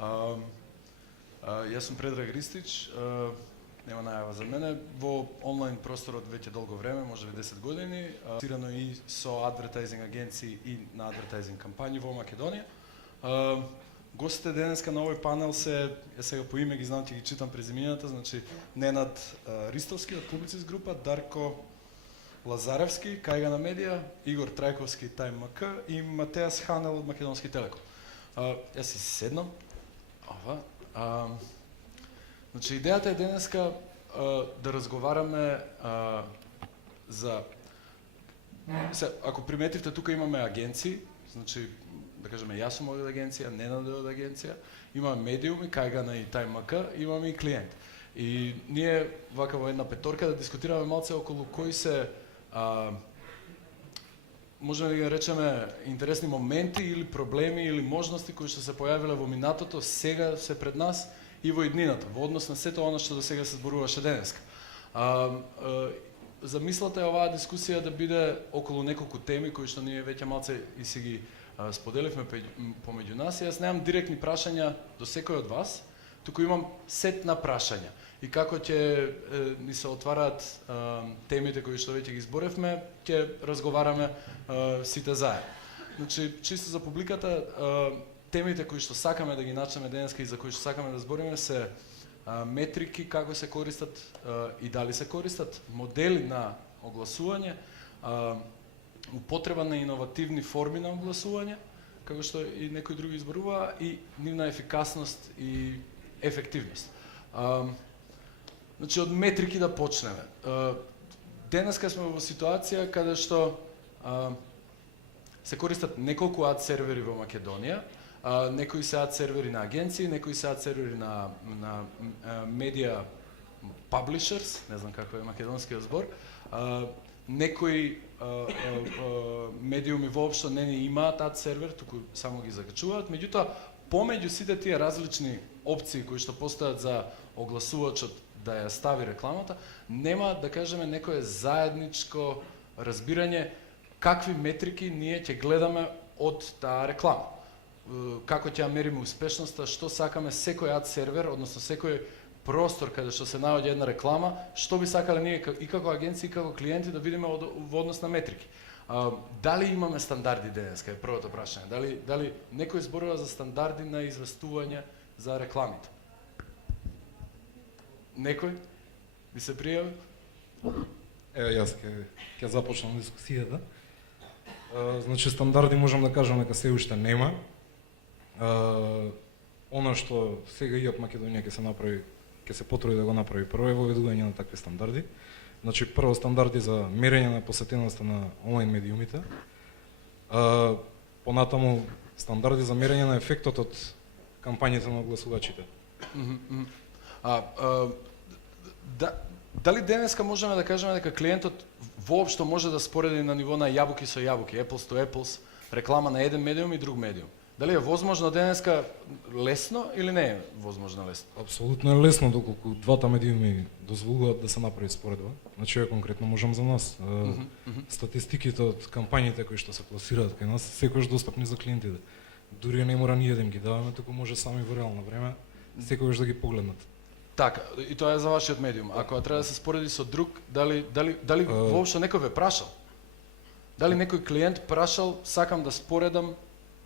Јас сум Предраг Ристич, нема најава за мене, во онлайн просторот веќе долго време, можеби 10 години, сирано и со адвертайзинг агенции и на адвертайзинг кампањи во Македонија. Гостите денеска на овој панел се, ја сега по име ги знам, ќе ги читам презимињата, значи Ненад Ристовски од Публицист група, Дарко Лазаревски, Кајга на медија, Игор Трајковски, Тајм МК и Матеас Ханел од Македонски телеком. Јас си седнам, значи идејата е денеска да разговараме за... Ако приметивте, тука имаме агенции, значи, да кажеме, јас сум од агенција, Ненад од агенција, имаме медиуми, Кајгана и Тајм МК, имаме и клиент. И ние вака во една петорка да дискутираме малце околу кои се можеме да ги речеме интересни моменти или проблеми или можности кои што се појавиле во минатото, сега се пред нас и во иднината, во однос на сето она што до сега се зборуваше денеска. Замислата е оваа дискусија да биде околу неколку теми кои што ние веќе малце и си ги споделивме помеѓу нас. Јас немам директни прашања до секој од вас, туку имам сет на прашања. И како ќе ни се отвараат темите кои што веќе ги зборевме, ќе разговараме сите заедно. Значи, чисто за публиката, темите кои што сакаме да ги начнеме денеска и за кои што сакаме да збориме се метрики, како се користат и дали се користат, модели на огласување, употреба на иновативни форми на огласување, како што и некои други изборуваа, и нивна ефикасност и ефективност. Значи, од метрики да почнеме. Денеска сме во ситуација каде што се користат неколку ад сервери во Македонија, некои се ад сервери на агенции, некои се ад сервери на медиа publishers, не знам како е македонскиот збор, некои медиуми воопшто не ни имаат ад сервер, туку само ги закачуваат, меѓутоа помеѓу сите тие различни опции кои што постојат за огласувачот да ја стави рекламата, нема, да кажеме, некое заедничко разбирање какви метрики ние ќе гледаме од таа реклама. Како ќе ја мериме успешноста, што сакаме секој ад сервер, односно секој простор каде што се наоѓа една реклама, што би сакале ние и како агенции и како клиенти да видиме во однос на метрики. Дали имаме стандарди денеска е првото прашање. Дали некој зборува за стандарди на известување за рекламите? Некој? Би се пријави? Еве, јас ќе започнам дискусијата. Значи, стандарди можам да кажам дека се уште нема. Она што сега и од Македонија ќе се потруди да го направи прво е воведување на такви стандарди. Значи, прво стандарди за мерење на посетеноста на онлайн медиумите. Понатаму стандарди за мерење на ефектот од кампањите на огласувачите. Дали денеска можеме да кажеме дека клиентот воопшто може да спореди на ниво на јабуки со јабуки, Apples to Apples, реклама на еден медиум и друг медиум? Дали е возможно денеска лесно или не е возможно лесно? Апсолутно е лесно доколку двата медиуми дозволуваат да се направи споредба. Значи, ја конкретно можам за нас. Статистиките од кампањите кои што се пласираат кај нас секогаш достапни за клиентите. Дури не мора ние да им ги даваме, туку може сами во реално време секогаш да ги погледнат. Така, и тоа е за вашиот медиум. Ако треба да се спореди со друг, дали воопшто некој ве прашал? Дали некој клиент прашал, сакам да споредам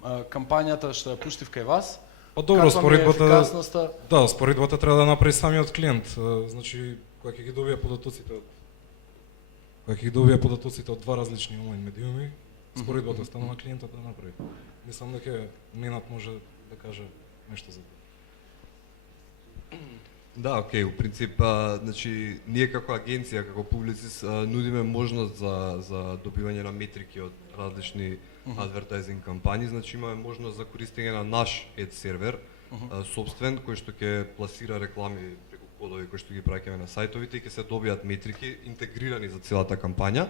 кампањата што ја пуштив кај вас? Па добро, споредбата... Да, споредбата треба да направи самиот клиент. Значи, кога ќе ги добија податоците од два различни онлайн медиуми, споредбата стана на клиентот да направи. Мислам дека Ненад може да каже нешто за тоа. Да, окей, у принцип, значи, ние како агенција, како Публицист, нудиме можност за добивање на метрики од различни адвертайзинг кампањи, значи имаме можност за користење на наш ед сервер, собствен, кој што ќе пласира реклами преку кодови кои што ги праќаме на сајтовите и ќе се добијат метрики интегрирани за целата кампања.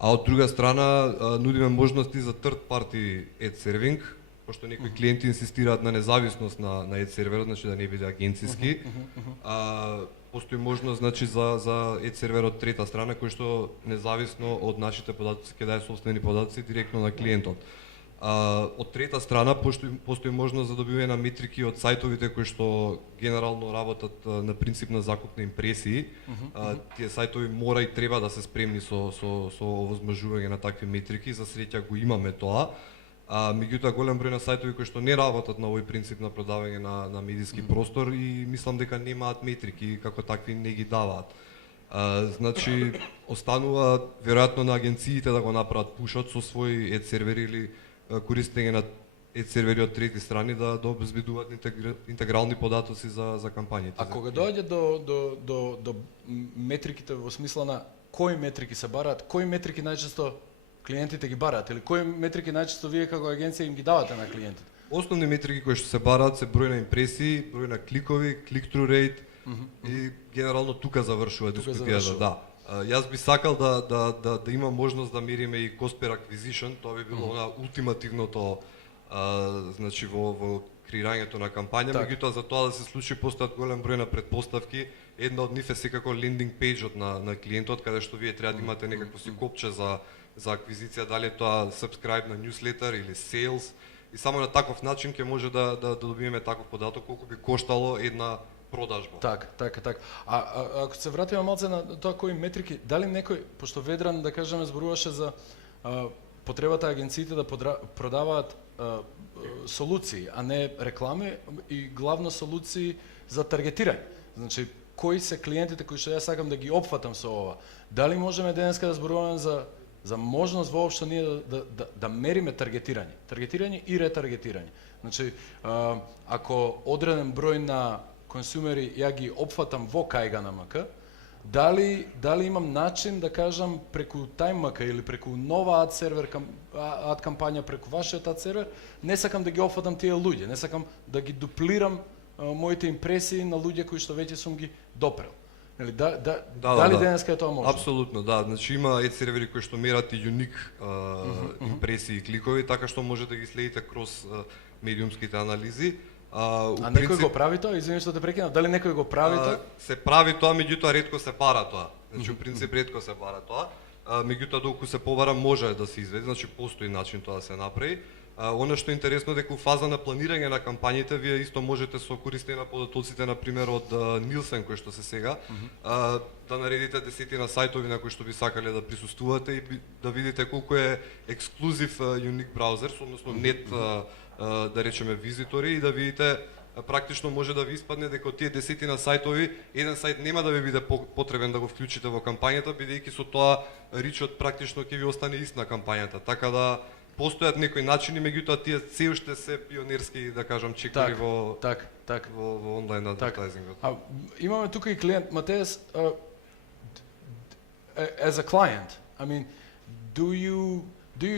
А од друга страна, нудиме можности за third party ad serving, пошто некои клиенти инсистираат на независност на ad серверот, значи да не биде агенциски. Постои можност, значи, за ad сервер од трета страна кој што независно од нашите податоци ќе даде собствени податоци директно на клиентот. Од трета страна, постои можност за добивање на метрики од сајтовите кои што генерално работат на принцип на закуп на импресии. Тие сајтови мора и треба да се спремни со овозможување на такви метрики, за среќа го имаме тоа. Меѓутоа голем број на сајтови кои што не работат на овој принцип на продавање на медиски простор и мислам дека немаат метрики, како такви не ги даваат. Значи, останува веројатно на агенциите да го направат пушот со своји ед сервери или користење на ед сервери од трети страни да обезбедуваат интегрални податоци за кампањите. А кога доаѓа до метриките во смисла на кои метрики се бараат, кои метрики најчесто клиентите ги бараат или кои метрики најчесто вие како агенција им ги давате на клиентите? Основни метрики кои што се бараат се број на импресии, број на кликови, click-through rate и генерално тука завршува дискусијата. Да. Јас би сакал да има можност да мериме и cost per acquisition, тоа би било она ултимативното значи во креирањето на кампања, меѓутоа за тоа да се случи постојат голем број на претпоставки. Една од нив е секако лендинг пејџот на клиентот, каде што вие треба да имате некакво си копче за аквизиција, дали е тоа subscribe на newsletter или sales, и само на таков начин ќе може да добиеме таков податок колку би коштало една продажба. Така. Ако се вратиме малце на тоа кои метрики, дали некој, пошто Ведран да кажеме зборуваше за потребата агенциите да продаваат солуции, а не реклами, и главно солуции за таргетирање. Значи, кои се клиентите кои што јас сакам да ги опфатам со ова? Дали можеме денеска да зборуваме за можност воопшто ние да мериме таргетирање и ретаргетирање? Значи, ако одреден број на консумери ја ги опфатам во кајга на МК, дали имам начин да кажам преку TimeMK или преку нова ад сервер, ад кампања преку вашиот ад сервер, не сакам да ги опфатам тие луѓе, не сакам да ги дуплирам моите импресии на луѓе кои што веќе сум ги допрел. Нели дали денеска е тоа можно? Апсолутно, да. Значи има ед сервери кои што мерат и уник импресии и кликови, така што може да ги следите кроз медиумските анализи. Некој го прави тоа? Извини што те прекинав. Дали некој го прави тоа? Се прави тоа, меѓутоа ретко се бара тоа. Значи, во принцип ретко се бара тоа. Меѓутоа доколку се побара може да се изведе, значи постои начин тоа да се направи. Она што е интересно дека во фаза на планирање на кампањите вие исто можете со користење на податоците на пример од Нилсен кои што се сега да наредите десетина сајтови на кои што би сакале да присуствувате и да видите колку е ексклузив unique браузер, односно нет да речеме визитори, и да видите практично може да ви испадне дека од тие десетина сајтови еден сајт нема да ви биде потребен да го вклучите во кампањата, бидејќи со тоа ричот практично ќе ви остане ист на кампањата. Така да постојат некои начини, меѓутоа тие се уште се пионерски, да кажам, чекори во онлайн адвертайзингот. Имаме тука и клиент Матеас, as a client, I mean, do you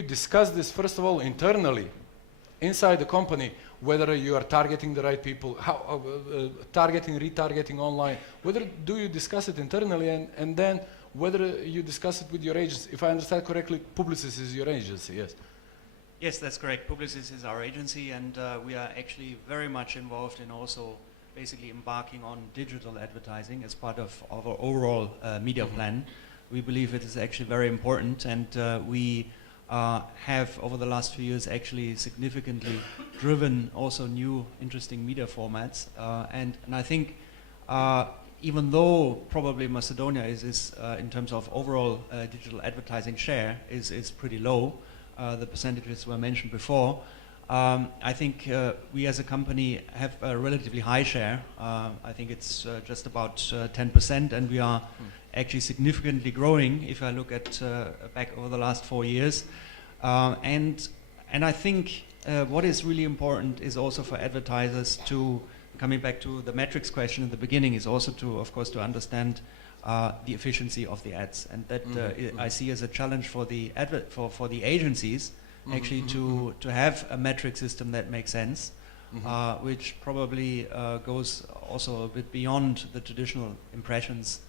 discuss this first of all internally inside the company, whether you are targeting the right people, how targeting, retargeting online, whether do you discuss it internally, and then whether you discuss it with your agency? If I understand correctly, Publicis is your agency, yes? Yes, that's correct. Publicis is our agency, and we are actually very much involved in also basically embarking on digital advertising as part of our overall media plan. We believe it is actually very important, and we have over the last few years actually significantly driven also new interesting media formats, and I think even though probably Macedonia is in terms of overall digital advertising share is pretty low, the percentages were mentioned before, I think we as a company have a relatively high share. I think it's just about 10%, and we are actually significantly growing if I look at back over the last 4 years. And I think what is really important is also for advertisers to, coming back to the metrics question in the beginning, is also to, of course, to understand the efficiency of the ads, and that I see as a challenge for the for the agencies actually to have a metric system that makes sense, which probably goes also a bit beyond the traditional impressions.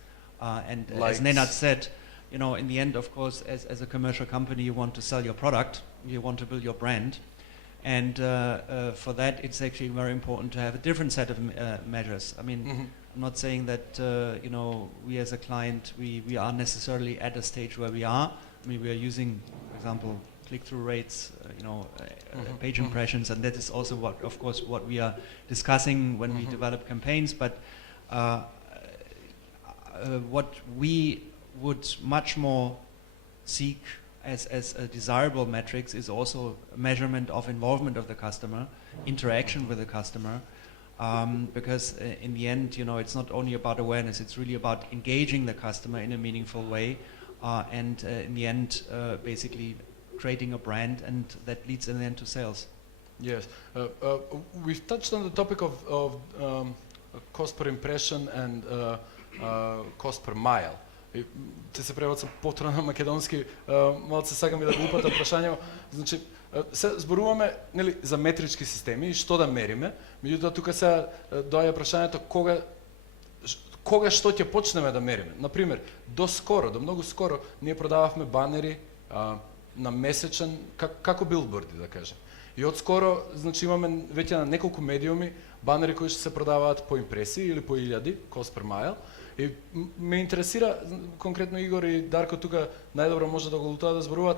And as Nenad said, you know, in the end, of course, as a commercial company, you want to sell your product, you want to build your brand, and for that, it's actually very important to have a different set of measures. I mean, I'm not saying that you know, we as a client we are necessarily at a stage where we are. I mean, we are using, for example, click-through rates, page impressions, and that is also what, of course, what we are discussing when we develop campaigns. But what we would much more seek as a desirable metrics is also measurement of involvement of the customer, interaction with the customer, because in the end, it's not only about awareness, it's really about engaging the customer in a meaningful way, and in the end, basically creating a brand, and that leads in the end to sales. Yes. We've touched on the topic of cost per impression and cost per mile. Ќе се превод со повторно на македонски, малце сакам и да го упатам прашањето. Значи, се зборуваме, нели, за метрички системи и што да мериме, меѓутоа тука се доаѓа прашањето кога што ќе почнеме да мериме. Например, до многу скоро, ние продававме банери на месечен, како билборди, да кажем. И од скоро, значи, имаме веќе на неколку медиуми банери кои што се продаваат по импресии или по илјади, cost per mile. И ме интересира, конкретно Игор и Дарко тука најдобро може да го лутаат да зборуваат,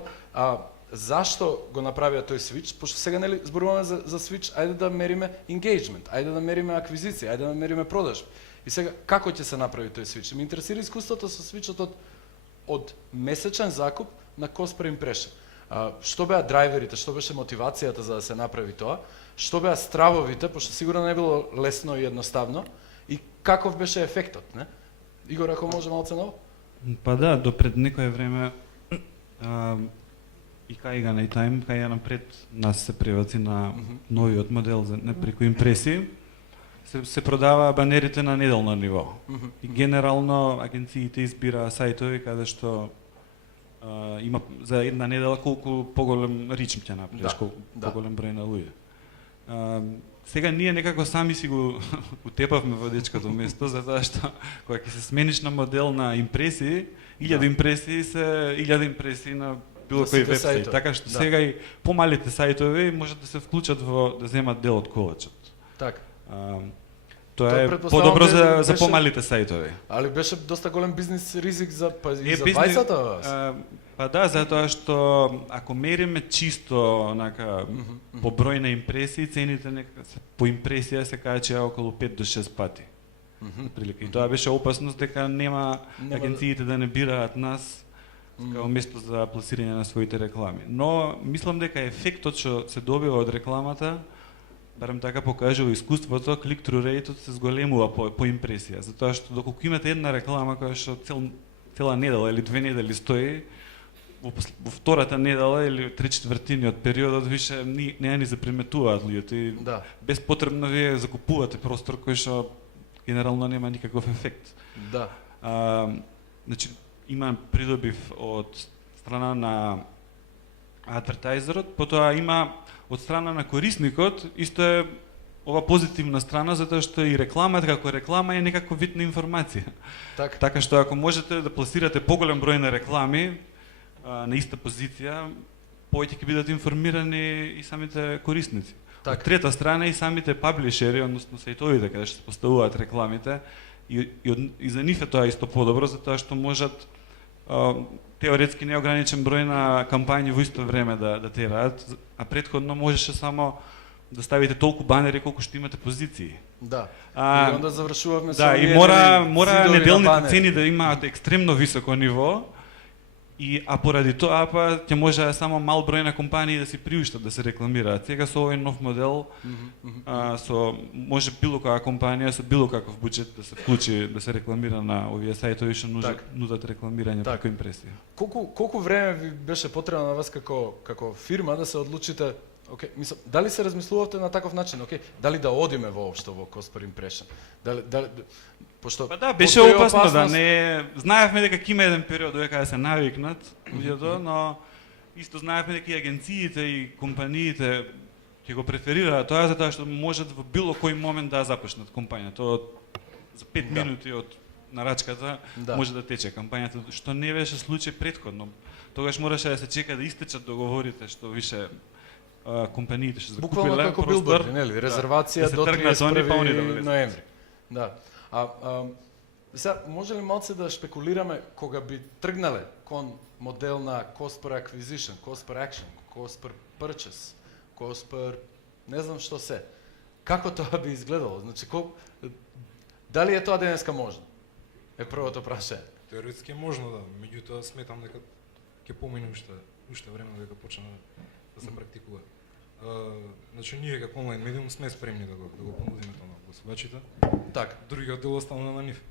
зашто го направија тој свич, пошто сега нели зборуваме за свич, ајде да мериме engagement, ајде да мериме аквизиција, ајде да мериме продажби. И сега како ќе се направи тој свич? Ме интересира искуството со свичот од месечен закуп на cost per impression. Што беа драйверите, што беше мотивацијата за да се направи тоа? Што беа стравовите, пошто сигурно не било лесно и едноставно, и каков беше ефектот, не? Игор, ако може малце ново? Па да, до пред некое време и кај га на Time, кај ја напред нас се преваци на новиот модел за преку импресии, се продава банерите на неделно ниво. И генерално агенциите избира сајтови каде што има за една недела колку поголем рич ќе направиш, колку поголем број на луѓе. Сега ние некако сами си го утепавме во дечкото место, затоа што кога ќе се смениш на модел на импресии, 1000 импресии се 1000 импресии на било кој вебсайт. Така што сега и помалите сајтови можат да се вклучат да земат дел од колачот. Така. Тоа е подобро за помалите сајтови. Али беше доста голем бизнис ризик за вајцата? Па да, затоа што ако мериме чисто по број на импресии, цените по импресија се качеа околу 5 до 6 пати. И тоа беше опасност дека нема агенциите да не бираат нас како место за пласирање на своите реклами. Но мислам дека ефектот што се добива од рекламата, барем така покажува искуството, click-through rate се зголемува по импресија, затоа што доколку имате една реклама која што цела недела или 2 недели стои, во втората недела или 3/4 од периодот више не ни заприметуваат луѓето и безпотребно вие закупувате простор кој што генерално нема никаков ефект. Да. Значи има придобив од страна на адвертајзерот, потоа има од страна на корисникот, исто е ова позитивна страна, затоа што и рекламата како реклама е некаков вид на информација. Така што ако можете да пласирате поголем број на реклами на иста позиција, повеќе ќе бидат информирани и самите корисници. Од трета страна и самите паблишери, односно сајтовите каде што се поставуваат рекламите, и за нив е тоа исто подобро, затоа што можат теоретски неограничен број на кампањи во исто време да тераат, а претходно можеше само да ставите толку банери колку што имате позиции. Да. И онда завршувавме со и мора неделните цени да имаат екстремно високо ниво. А поради тоа ќе може само мал број на компании да си приуштат да се рекламираат. Сега со овој нов модел може било која компанија со било каков буџет да се вклучи да се рекламира на овие сајтови што нудат рекламирање преку импресија. Колку време ви беше потребно на вас како фирма да се одлучите? Дали се размислувавте на таков начин? Дали да одиме воопшто во cost per impression? Па да, беше опасно да не знаевме дека ќе има еден период дека да се навикнат луѓето, но исто знаевме дека и агенциите и компаниите ќе го преферираат тоа затоа што можат во било кој момент да започнат кампањата. За 5 минути од нарачката може да тече кампањата, што не беше случај претходно. Тогаш мораше да се чека да истечат договорите што више компаниите што закупиле буквално како билборди, нели, резервација до 31 ноември. Да. Сега може ли малце да шпекулираме кога би тргнале кон модел на cost per acquisition, cost per action, cost per purchase, cost per не знам што се. Како тоа би изгледало? Значи, дали е тоа денеска можно? Е првото прашање. Теоретски е можно, да, меѓутоа сметам дека ќе помине уште време дека почне да се практикува. Значи ние како онлайн медиум сме спремни да го понудиме тоа на гласувачите. Така. Другиот дел оставаме на нив.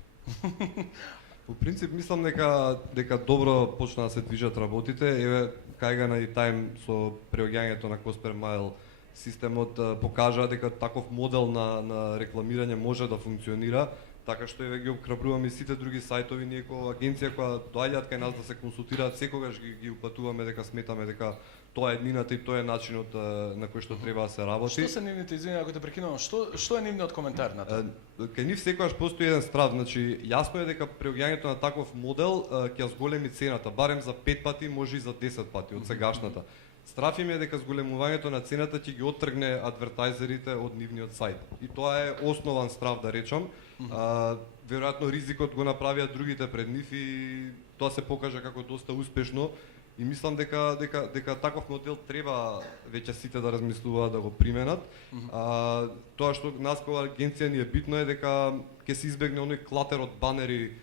По принцип мислам дека добро почна да се движат работите. Еве кај на Time со преоѓањето на cost per mile системот покажа дека таков модел на рекламирање може да функционира, така што еве ги обхрабруваме сите други сајтови, ние како агенција која доаѓаат кај нас да се консултираат, секогаш ги упатуваме дека сметаме дека тоа е еднината и тоа е начинот на кој што треба да се работи. Што се нивните, извини ако те прекинувам, што е нивниот коментар на тоа? Кај нив секогаш постои еден страв, значи јасно е дека преоѓањето на таков модел ќе ја зголеми цената, барем за 5 пати, може и за 10 пати од сегашната. Страф им е дека зголемувањето на цената ќе ги оттргне адвертајзерите од нивниот сајт. И тоа е основан страв, да речам. Веројатно ризикот го направија другите пред нив и тоа се покажа како доста успешно. И мислам дека таков модел треба веќе сите да размислуваат да го применат. Тоа што нас како агенција ни е битно е дека ќе се избегне оној клатер од банери,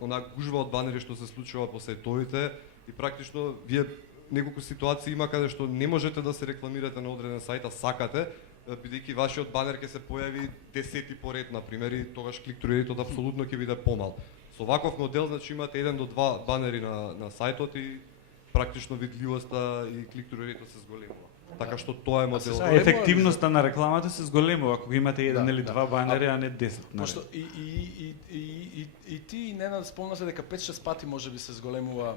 онаа гужва од банери што се случува по сајтовите и практично вие неколку ситуации има каде што не можете да се рекламирате на одреден сајт, а сакате, бидејќи вашиот банер ќе се појави 10 поред, например, и тогаш клик-тру рейтот апсолутно ќе биде помал. Со ваков модел, значи имате 1 до 2 банери на сајтот и практично видливоста и клик-тру рейтот се зголемува. Така што тоа е модел. Ефективноста на рекламата се зголемува ако имате еден или два банери, а не 10. Пошто и ти Ненад спомна се дека 5-6 пати може би се зголемува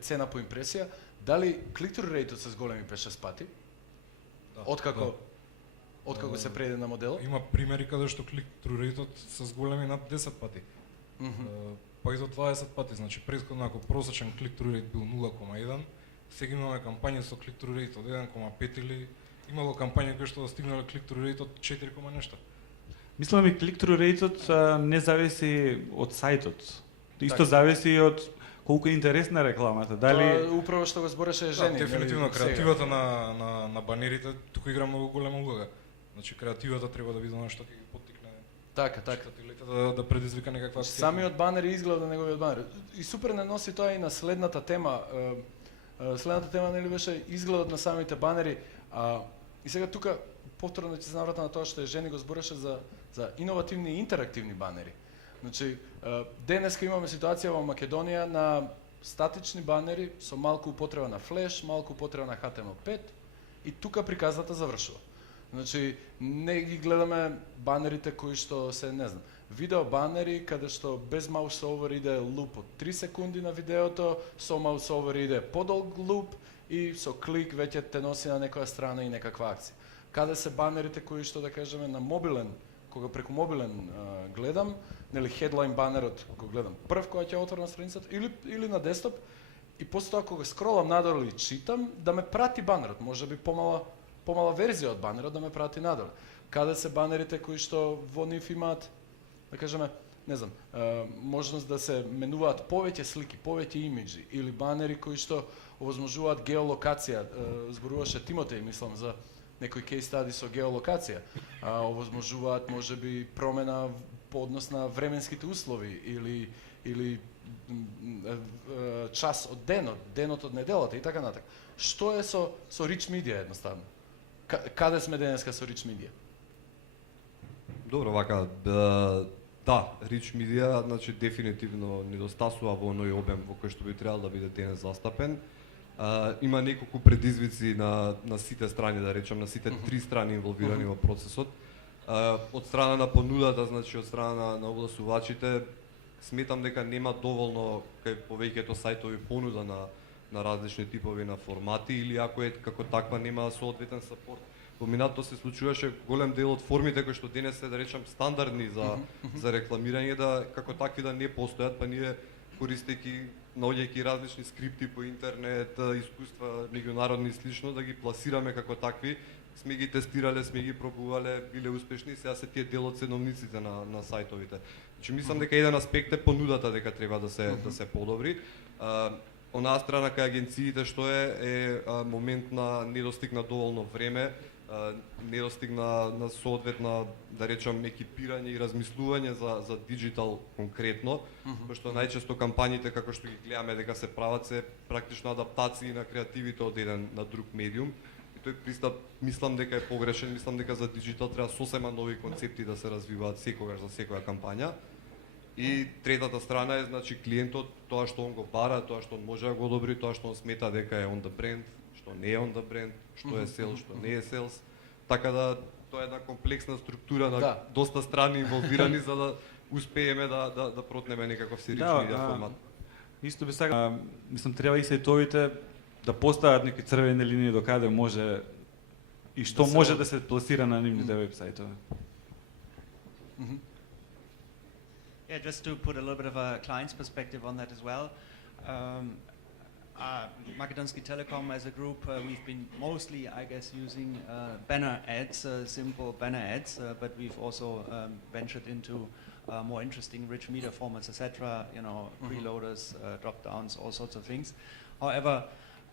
цена по импресија, дали клик-тру рейтот се зголеми 5-6 пати? Да. Откако се преде на модел? Има примери каде што клик-тру рейтот се зголеми над 10 пати. Па и до 20 пати, значи претходно ако просечен клик-тру рейт бил 0,1, сега имаме кампања со клик-тру рейт од 1,5 или имало кампања кои што стигнале клик-тру рейт од 4, нешто. Мислам и клик-тру рейтот не зависи од сајтот. Исто Така. зависи и од колку е интересна рекламата. Дали Тоа управо што го збореше Жени. Да, дефинитивно нели, креативата на банерите туку игра многу голема улога. Значи креативата треба да биде она што ќе ги поттикне Така. читателите да предизвика некаква акција. Самиот банер и изгледа на неговиот банер. И супер не носи тоа и на следната тема. Следната тема нели беше изгледот на самите банери. И сега тука повторно ќе се навратам на тоа што Жени го збореше за иновативни и интерактивни банери. Значи, денеска имаме ситуација во Македонија на статични банери со малку употреба на флеш, малку употреба на HTML5 и тука приказната завршува. Значи, не ги гледаме банерите кои што се, не знам, видео банери каде што без mouse over иде луп од 3 секунди на видеото, со mouse over иде подолг луп и со клик веќе те носи на некоја страна и некаква акција. Каде се банерите кои што, да кажеме, на мобилен, кога преку мобилен гледам, нели хедлайн банерот го гледам прв кога ќе отворам страницата или на десктоп и после тоа кога скролам надолу и читам да ме прати банерот, можеби помала верзија од банерот да ме прати надолу. Каде се банерите кои што во нив имаат, да кажеме, не знам, можност да се менуваат повеќе слики, повеќе имиџи или банери кои што овозможуваат геолокација, зборуваше Тимотеј, мислам, за некој кейс стади со геолокација, овозможуваат можеби промена по однос на временските услови или час од денот од неделата и така натака. Што е со Rich Media едноставно? Каде сме денеска со Rich Media? Добро, вака, да, Rich Media, значи дефинитивно недостасува во оној обем во кој што би требал да биде денес застапен. Има неколку предизвици на сите страни, да речам, на сите три страни инволвирани во процесот. Од страна на понудата, значи од страна на огласувачите, сметам дека нема доволно кај повеќето сајтови понуда на различни типови на формати или ако е како таква нема соодветен сапорт. Во минатото се случуваше голем дел од формите кои што денес се, да речам, стандардни за рекламирање, да како такви да не постојат, па ние користејќи, наоѓајќи различни скрипти по интернет, искуства меѓународни и слично, да ги пласираме како такви, сме ги тестирале, сме ги пробувале, биле успешни, сега се тие дел од ценовниците на сајтовите. Значи мислам дека еден аспект е понудата дека треба да се подобри. Онаа страна кај агенциите што е момент на недостиг на доволно време, недостиг на соодветна, да речам, екипирање и размислување за диджитал конкретно, пошто најчесто кампањите како што ги гледаме дека се прават се практично адаптации на креативите од еден на друг медиум. И тој пристап мислам дека е погрешен, мислам дека за диджитал треба сосема нови концепти да се развиваат секогаш за секоја кампања. И третата страна е значи клиентот, тоа што он го бара, тоа што он може да го одобри, тоа што он смета дека е on the brand, што не е on the brand, што е sales, што не е sales. Така да тоа е една комплексна структура на доста страни инволвирани за да успееме да протнеме некаков сериозен формат. Исто би сакал, мислам треба и сајтовите да постават неки црвени линии до каде може и што може да се пласира на нивните веб-сајтови. Yeah, just to put a little bit of a client's perspective on that as well. Makedonski Telekom as a group, we've been mostly, I guess, using banner ads, simple banner ads, but we've also ventured into more interesting rich media formats, etc., you know, preloaders, drop-downs, all sorts of things. However,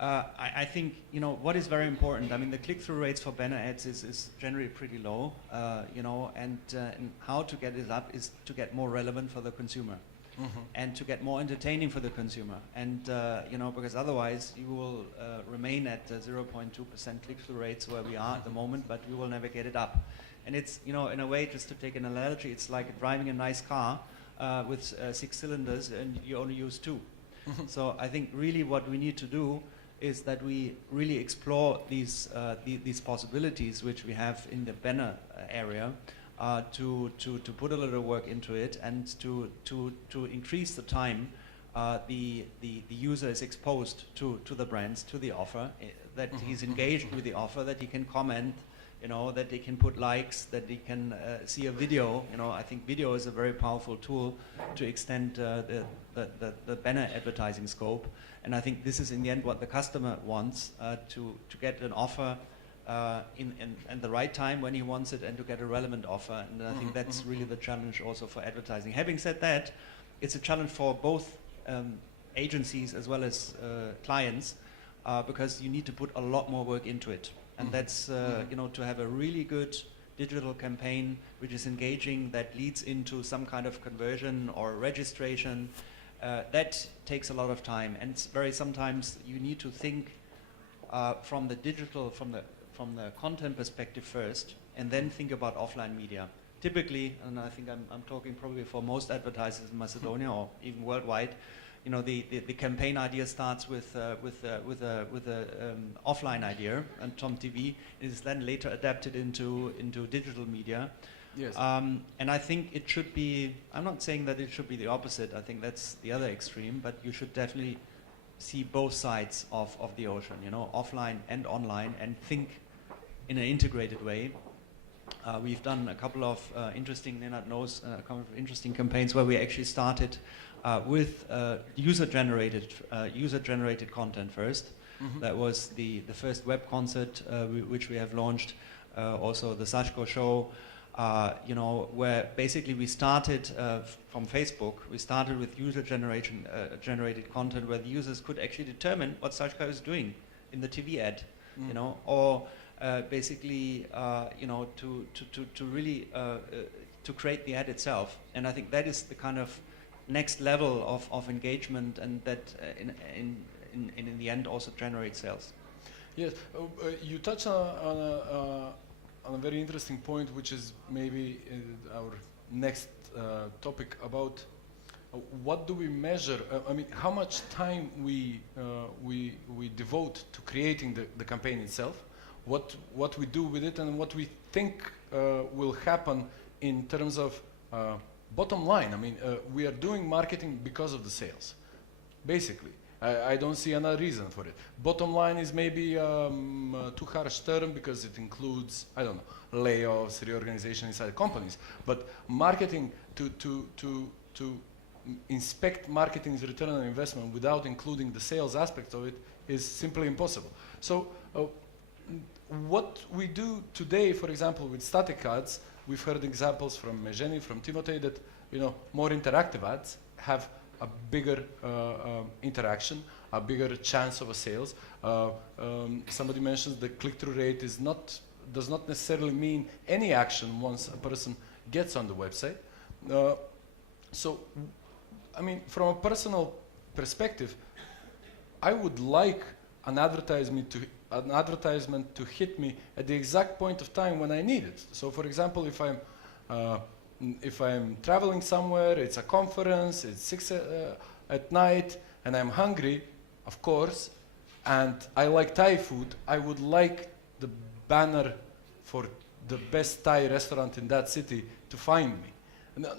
I think, you know, what is very important, I mean, the click-through rates for banner ads is generally pretty low, you know, and how to get it up is to get more relevant for the consumer. And to get more entertaining for the consumer, and you know, because otherwise you will remain at 0.2% click-through rates where we are at the moment, but we will never get it up. And it's, you know, in a way, just to take an analogy, it's like driving a nice car with 6 cylinders and you only use 2. So I think really what we need to do is that we really explore these possibilities which we have in the banner area. To put a little work into it and to increase the time the user is exposed to the brands, to the offer, that he's engaged with the offer, that he can comment, you know, that they can put likes, that he can see a video. You know, I think video is a very powerful tool to extend the banner advertising scope, and I think this is in the end what the customer wants, to get an offer in the right time when he wants it and to get a relevant offer. And I think that's really the challenge also for advertising. Having said that, it's a challenge for both agencies as well as clients, because you need to put a lot more work into it. And that's, you know, to have a really good digital campaign which is engaging, that leads into some kind of conversion or registration, that takes a lot of time. And it's sometimes you need to think from the digital, from the content perspective first, and then think about offline media. Typically, and I think I'm talking probably for most advertisers in Macedonia or even worldwide, you know, the campaign idea starts with a offline idea on Tom TV. It is then later adapted into digital media. Yes. And I think it should be, I'm not saying that it should be the opposite, I think that's the other extreme, but you should definitely see both sides of the ocean, you know, offline and online, and think in an integrated way. We've done a couple of interesting, Nenad knows, a couple of interesting campaigns where we actually started with user-generated content first. That was the first web concert which we have launched, also the Sashko show, you know, where basically we started from Facebook. We started with user-generated content where the users could actually determine what Sashko is doing in the TV ad, you know, or basically, you know, to really to create the ad itself. And I think that is the kind of next level of engagement, and that in the end also generates sales. Yes, you touched on a very interesting point, which is maybe our next topic about what do we measure. I mean, how much time we devote to creating the campaign itself, what we do with it, and what we think will happen in terms of bottom line. I mean, we are doing marketing because of the sales, basically. I don't see another reason for it. Bottom line is maybe too harsh term because it includes, I don't know, layoffs, reorganization inside companies. But marketing, to inspect marketing's return on investment without including the sales aspect of it is simply impossible. So what we do today, for example, with static ads, we've heard examples from Mejeni, from Timotei, that more interactive ads have a bigger interaction, a bigger chance of a sales. Somebody mentions the click-through rate does not necessarily mean any action once a person gets on the website. So, I mean, from a personal perspective, I would like an advertisement to hit me at the exact point of time when I need it. So, for example, if I'm traveling somewhere, it's a conference, it's 6 at night, and I'm hungry, of course, and I like Thai food, I would like the banner for the best Thai restaurant in that city to find me.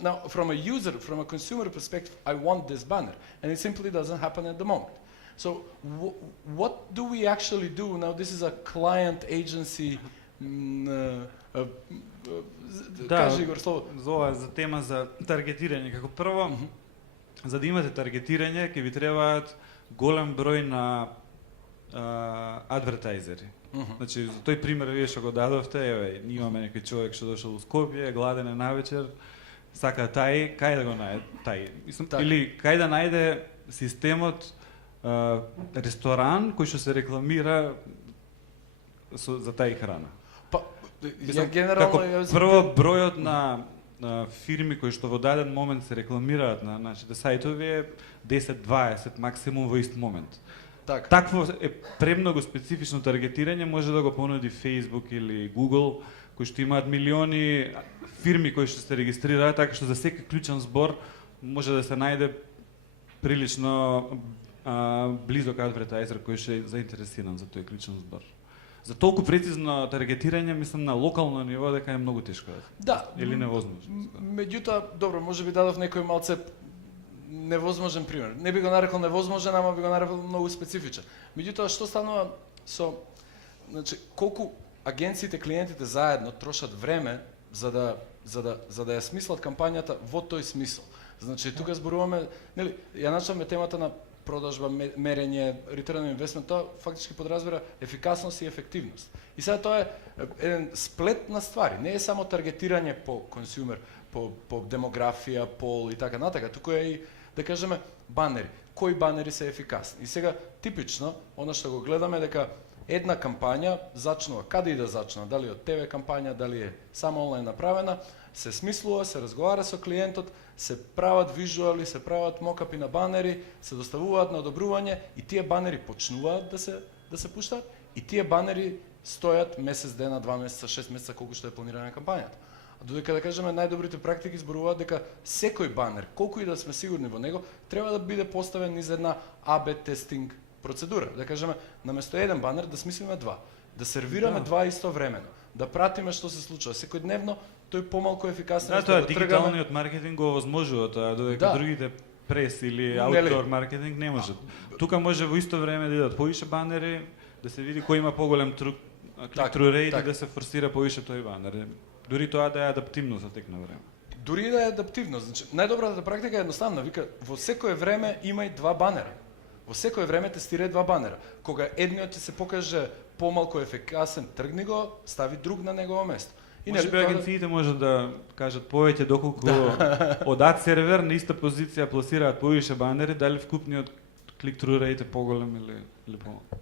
Now, from a consumer perspective, I want this banner, and it simply doesn't happen at the moment. So, what do we actually do? Now, this is a client agency. Кажи, Игор, слово. За тема за таргетирање. Како прво, за да имате таргетирање, ќе ви требаат голем број на адвертайзери. Значи, за тој пример вие што го дадовте, еве, имаме некој човек што дошол у Скопје, гладен е навечер, сака тај, кај да го најде тај? Или кај да најде системот ресторан кој што се рекламира за тај храна? Генерално, како прво бројот на фирми кои што во даден момент се рекламираат на нашите сајтови е 10-20 максимум во ист момент. Такво е премногу специфично таргетирање може да го понуди Facebook или Google, кои што имаат милиони фирми кои што се регистрираат, така што за секој клучен збор може да се најде прилично близок адвертайзер кој што е заинтересиран за тој клучен збор. За толку прецизно таргетирање, мислам, на локално ниво дека е многу тешко. Да. Или невозможно. Меѓутоа, добро, може би дадов некој малце невозможен пример. Не би го нарекол невозможен, ама би го нарекол многу специфичен. Меѓутоа, што станува значи, колку агенциите, клиентите заедно трошат време за да ја смислат кампањата во тој смисол. Значи, тука зборуваме, нели, ја начнавме темата на продажба, мерење, return on investment, тоа фактички подразбира ефикасност и ефективност. И сега тоа е еден сплет на ствари, не е само таргетирање по консумер, по демографија, пол и така натака, туку е и, да кажеме, банери. Кои банери се ефикасни? И сега, типично, она што го гледаме дека една кампања зачнува, каде и да зачнува, дали од ТВ кампања, дали е само онлайн направена, се смислува, се разговара со клиентот, се прават вижуали, се прават мокапи на банери, се доставуваат на одобрување и тие банери почнуваат да се пуштаат и тие банери стојат месец дена, 2 месеца, 6 месеца колку што е планирана кампањата. А додека да кажеме најдобрите практики зборуваат дека секој банер, колку и да сме сигурни во него, треба да биде поставен низ една АБ тестинг процедура. Да кажеме наместо еден банер да смислиме два, да сервираме два истовремено, да пратиме што се случува секојдневно, тој помалку ефикасен. Да, тоа дигиталниот маркетинг го овозможува тоа, додека другите прес или аутдор маркетинг не можат. Тука може во исто време да идат повише банери, да се види кој има поголем click-through rate и да се форсира повише тој банер. Дури тоа да е адаптивно за тек на време. Дури да е адаптивно, значи најдобрата практика е едноставна, вика во секое време имај два банера. Во секое време тестирај два банера. Кога едниот ќе се покаже помалку ефикасен, тргни го, стави друг на негово место. И може би агенциите можат да кажат повеќе доколку од ад сервер на иста позиција пласираат повише банери, дали вкупниот click-through rate е поголем или помалку?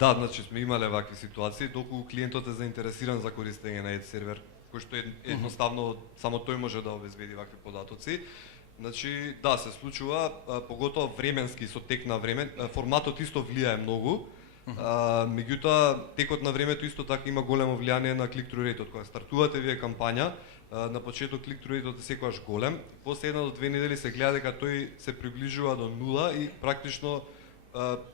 Да, значи сме имале вакви ситуации, доколку клиентот е заинтересиран за користење на ед сервер, кој што едноставно само тој може да обезбеди вакви податоци. Значи, да, се случува, поготово временски, со тек на време, форматот исто влијае многу, меѓутоа, текот на времето исто така има големо влијание на click-through rate-от. Кога стартувате вие кампања, на почеток click-through rate-от е секогаш голем, после 1 до 2 недели се гледа дека тој се приближува до нула и практично,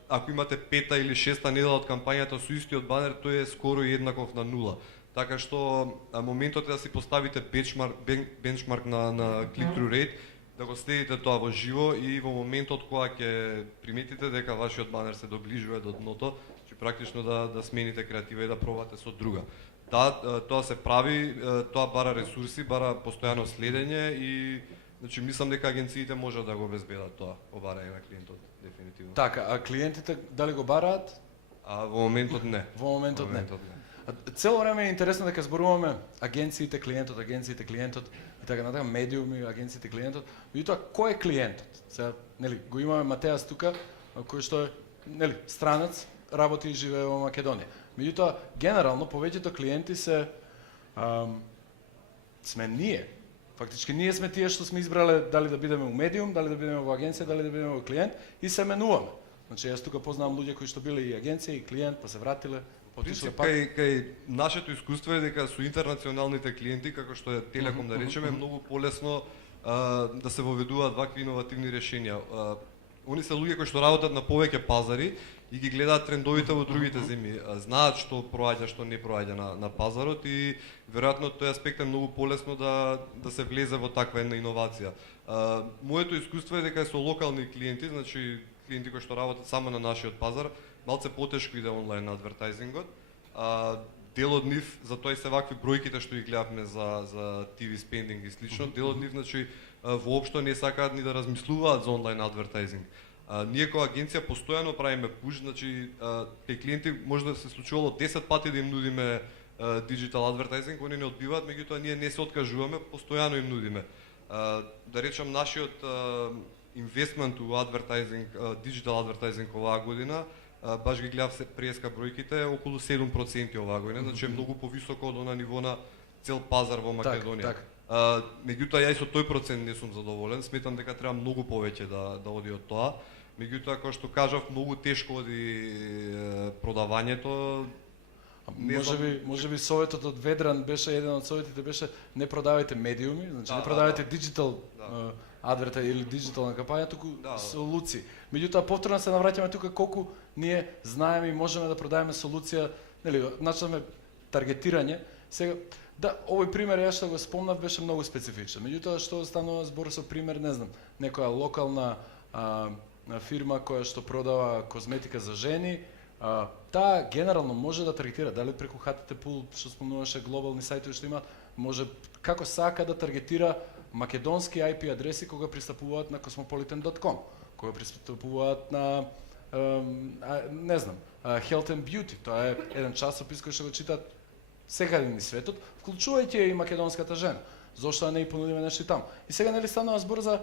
ако имате 5-та или 6-та недела од кампањата со истиот банер, тој е скоро еднаков на нула. Така што моментот е да си поставите бенчмарк на click-through rate, да го следите тоа во живо и во моментот кога ќе приметите дека вашиот банер се доближува до дното, ќе практично да смените креатива и да пробате со друга. Да, тоа се прави, тоа бара ресурси, бара постојано следење и значи мислам дека агенциите можат да го обезбедат тоа, обарање на клиентот, дефинитивно. Така, а клиентите дали го бараат? А во моментот не. Во моментот не. не. Цело време е интересно дека зборуваме агенциите, клиентот и така натака, медиуми, агенциите, клиентот. Меѓутоа, кој е клиентот? Сега, нели, го имаме Матеас тука, кој што е, нели, странец, работи и живее во Македонија. Меѓутоа, генерално повеќето клиенти се сме ние. Фактички ние сме тие што сме избрале дали да бидеме у медиум, дали да бидеме во агенција, дали да бидеме во клиент и се менуваме. Значи јас тука познавам луѓе кои што биле и агенција и клиент, па се вратиле, потишле Принцип, пак. кај нашето искуство е дека со интернационалните клиенти, како што е Телеком да речеме, е многу полесно да се воведуваат вакви иновативни решенија. Они се луѓе кои што работат на повеќе пазари и ги гледаат трендовите во другите земји. Знаат што проаѓа, што не проаѓа на пазарот и веројатно тој аспект е многу полесно да се влезе во таква една иновација. Моето искуство е дека со локални клиенти, значи клиенти кои што работат само на нашиот пазар, малце потешко иде онлайн адвертайзингот. Дел од нив, затоа и се вакви бројките што ги гледавме за TV spending и слично, дел од нив значи воопшто не сакаат ни да размислуваат за онлайн адвертайзинг. Ние како агенција постојано правиме пуш, значи кај клиенти може да се случувало 10 пати да им нудиме диджитал адвертайзинг, они не одбиваат, меѓутоа ние не се откажуваме, постојано им нудиме. Да речам нашиот инвестмент у адвертайзинг, диджитал адвертайзинг оваа година, баш ги гледав се преска бројките, околу 7% оваа година, значи е многу повисоко од она ниво на цел пазар во Македонија. Так. Меѓутоа ја и со тој процент не сум задоволен, сметам дека треба многу повеќе да оди од тоа. Меѓутоа, како што кажав, многу тешко оди продавањето. Може би советот од Ведран беше еден од советите беше не продавајте медиуми, значи не продавајте диджитал адверта или диджитална кампања, туку солуции. Меѓутоа повторно се навраќаме тука колку ние знаеме и можеме да продаваме солуција, нели, начнаме таргетирање. Сега да, овој пример јас што го спомнав беше многу специфичен. Меѓутоа што станува збор со пример, не знам, некоја локална фирма која што продава козметика за жени, таа генерално може да таргетира, дали преку HTTP, што спомнуваше глобални сајтови што имаат, може како сака да таргетира македонски IP адреси кога пристапуваат на cosmopolitan.com, кога пристапуваат на не знам, Health and Beauty, тоа е еден часопис кој што го читаат секаде низ светот, вклучувајќи и македонската жена. Зошто да не и понудиме нешто и таму? И сега нели станува збор за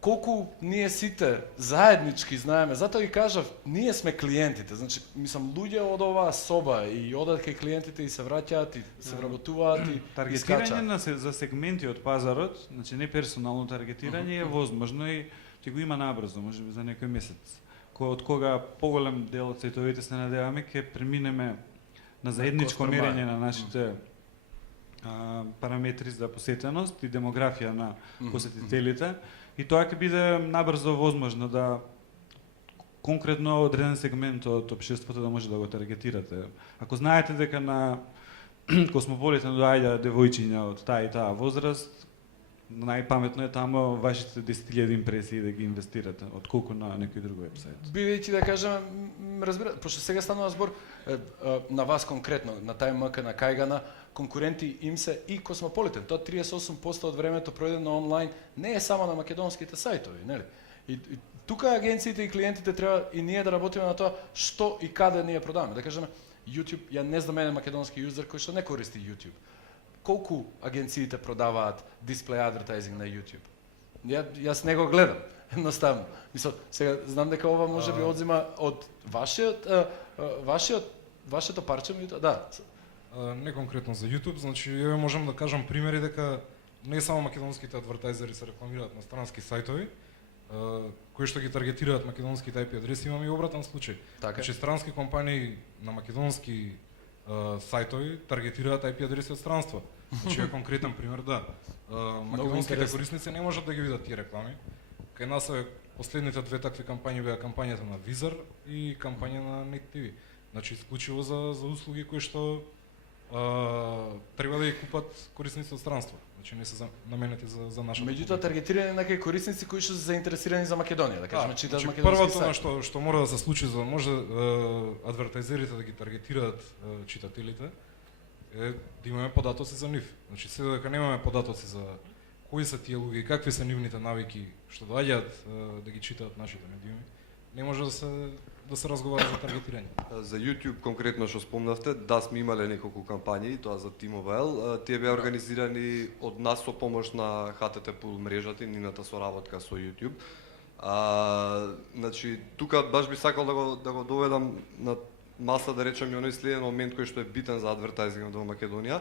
колку ние сите заеднички знаеме, затоа ги кажав, ние сме клиентите, значи, мислам, луѓе од оваа соба и одат кај клиентите и се враќаат и се вработуваат и таргетирање за сегменти од пазарот, значи не персонално таргетирање е возможно и ќе го има набрзо, можеби за некој месец. Од кога поголем дел од сајтовите се надеваме ќе преминеме на заедничко мерење на нашите параметри за посетеност и демографија на посетителите. И тоа ќе биде набрзо возможно да конкретно одреден сегмент од општеството да може да го таргетирате. Ако знаете дека на Космополитен доаѓа девојчиња од таа и таа возраст, најпаметно е тамо вашите 10.000 импресии да ги инвестирате, отколку на некој друг вебсайт. Бидејќи да кажеме, разбира, пошто сега станува збор на вас конкретно, на ТМК, на Кајгана, конкуренти им се и Космополитен. Тоа 38% од времето проведено онлайн не е само на македонските сајтови, нели? И тука агенциите и клиентите треба и ние да работиме на тоа што и каде ние продаваме. Да кажеме, YouTube, ја не знам еден македонски юзер кој што не користи YouTube. Колку агенциите продаваат дисплеј адвертайзинг на YouTube? Јас не го гледам, едноставно. Мислам, сега знам дека ова може би одзима од вашето парче, да. Не конкретно за YouTube, значи ја можам да кажам примери дека не само македонските адвертайзери се рекламираат на странски сајтови, кои што ги таргетираат македонските IP адреси, имаме и обратен случај. Така. Значи странски компании на македонски сајтови таргетираат IP адреси од странство. Значи е конкретен пример, да. Македонските корисници не можат да ги видат тие реклами. Кај нас последните две такви кампањи беа кампањата на Визар и кампања на Net TV. Значи исклучиво за услуги кои што треба да ги купат корисници од странство. Значи не се наменети за нашата. Меѓутоа таргетирање на некои корисници кои што се заинтересирани за Македонија, да кажеме, читаат значи, македонски првото сајт. што мора да се случи за да може адвертайзерите да ги таргетираат читателите е да имаме податоци за нив. Значи се дека немаме податоци за кои се тие луѓе и какви се нивните навики што доаѓаат да ги читаат нашите медиуми, не може да се да се разговара за таргетирање. За YouTube конкретно што спомнавте, да сме имале неколку кампањи, тоа за T-Mobile. Тие беа организирани од нас со помош на HTT Pool мрежата и нината соработка со YouTube. Значи, тука баш би сакал да го доведам на маса, да речем, и оној следен момент кој што е битен за адвертайзингот во Македонија.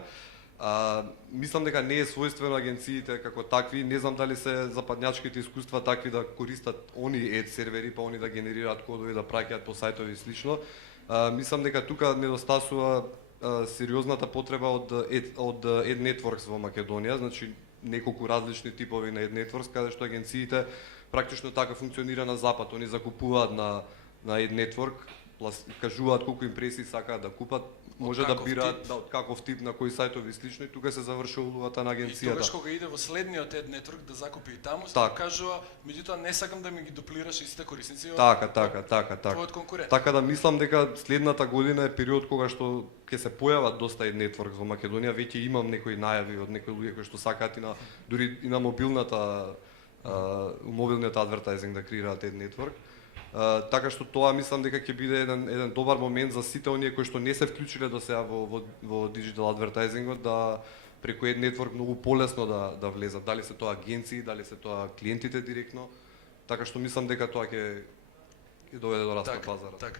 Мислам дека не е својствено агенциите како такви, не знам дали се западњачките искуства такви да користат они ad сервери, па они да генерираат кодови, да праќаат по сајтови и слично. Мислам дека тука недостасува сериозната потреба од ad networks во Македонија, значи неколку различни типови на ad networks, каде што агенциите практично така функционира на запад, они закупуваат на ad network, кажуваат колку импресии сакаат да купат, може да бираат од каков тип, на кои сајтови и слично, и тука се завршува улогата на агенцијата. И тогаш кога иде во следниот ad network да закупи и таму, се кажува, меѓутоа не сакам да ми ги дуплираш истите корисници од твојот конкурент. Така да мислам дека следната година е период кога што ќе се појават доста ad network во Македонија, веќе имам некои најави од некои луѓе кои што сакаат и на дури и на мобилниот адвертайзинг да креираат ad network. Така што тоа мислам дека ќе биде еден добар момент за сите оние кои што не се вклучиле до сега во диджитал адвертайзингот, да преку ad network многу полесно да влезат, дали се тоа агенции, дали се тоа клиентите директно. Така што мислам дека тоа ќе доведе до раст на пазарот. Так.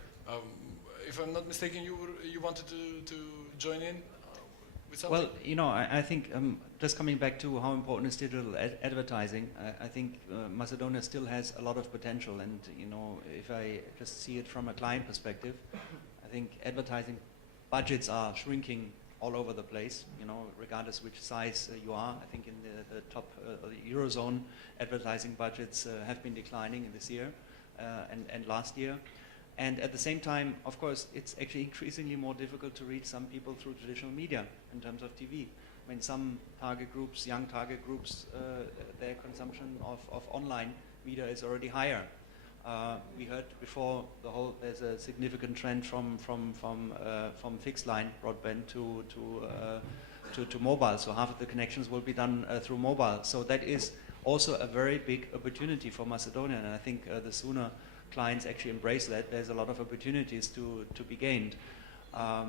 If I'm not mistaken, you wanted to join in with something? Well, you know, I think just coming back to how important is digital advertising, I think Macedonia still has a lot of potential, and you know, if I just see it from a client perspective, I think advertising budgets are shrinking all over the place, you know, regardless which size you are. I think in the top the Eurozone, advertising budgets have been declining in this year and last year. And at the same time, of course, it's actually increasingly more difficult to reach some people through traditional media in terms of TV. I mean, some target groups, young target groups, their consumption of online media is already higher. We heard before there's a significant trend from fixed line broadband to mobile. So half of the connections will be done through mobile. So that is also a very big opportunity for Macedonia, and I think the sooner clients actually embrace that, there's a lot of opportunities to be gained. I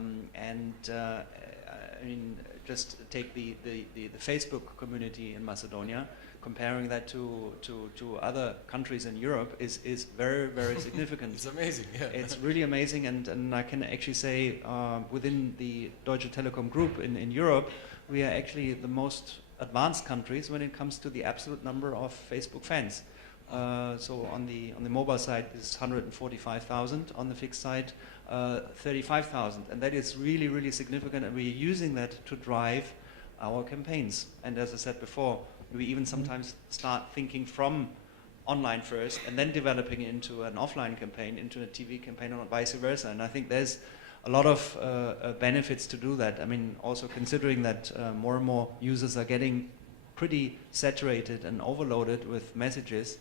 mean, just take the Facebook community in Macedonia, comparing that to other countries in Europe is very, very significant. It's amazing, yeah. It's really amazing, and I can actually say within the Deutsche Telekom group in Europe, we are actually the most advanced countries when it comes to the absolute number of Facebook fans. So on the mobile side is 145,000, on the fixed side 35,000, and that is really, really significant, and we're using that to drive our campaigns. And as I said before, we even sometimes start thinking from online first and then developing it into an offline campaign, into a TV campaign, or vice versa. And I think there's a lot of benefits to do that. I mean, also considering that more and more users are getting pretty saturated and overloaded with messages,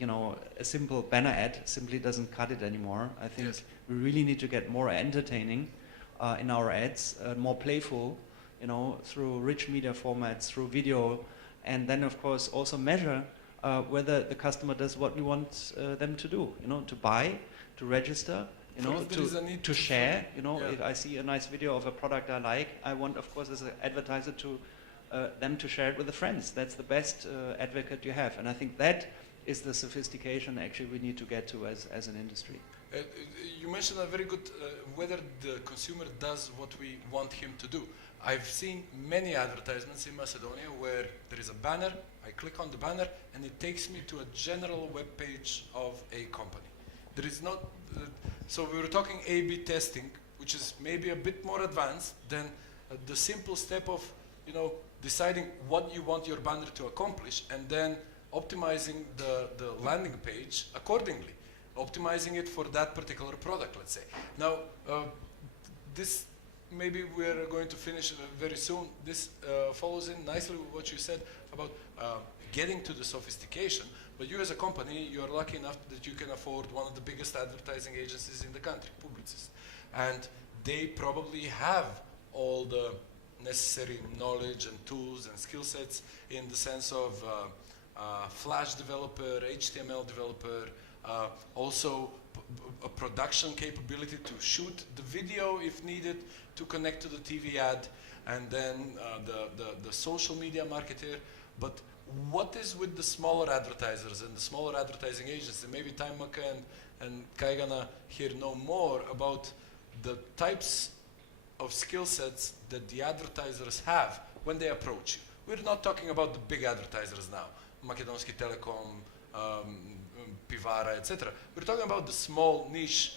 you know, a simple banner ad simply doesn't cut it anymore. I think we really need to get more entertaining in our ads, more playful, you know, through rich media formats, through video, and then of course also measure whether the customer does what we want them to do, you know, to buy, to register, you know, to share, you know, if I see a nice video of a product I like, I want, of course, as an advertiser to them to share it with the friends. That's the best advocate you have, and I think that is the sophistication actually we need to get to as an industry. You mentioned a very good whether the consumer does what we want him to do. I've seen many advertisements in Macedonia where there is a banner, I click on the banner, and it takes me to a general web page of a company. There is not, so we were talking A/B testing, which is maybe a bit more advanced than the simple step of, you know, deciding what you want your banner to accomplish and then optimizing the landing page accordingly, optimizing it for that particular product, let's say. Now, this, maybe we're going to finish very soon. This follows in nicely with what you said about getting to the sophistication, but you as a company, you are lucky enough that you can afford one of the biggest advertising agencies in the country, Publicis. And they probably have all the necessary knowledge and tools and skill sets in the sense of Flash developer, HTML developer, also a production capability to shoot the video if needed to connect to the TV ad, and then the social media marketer. But what is with the smaller advertisers and the smaller advertising agencies? Maybe Time Maka and Kai gonna hear know more about the types of skill sets that the advertisers have when they approach you. We're not talking about the big advertisers now, Makedonski Telekom, Pivara, etc. We're talking about the small niche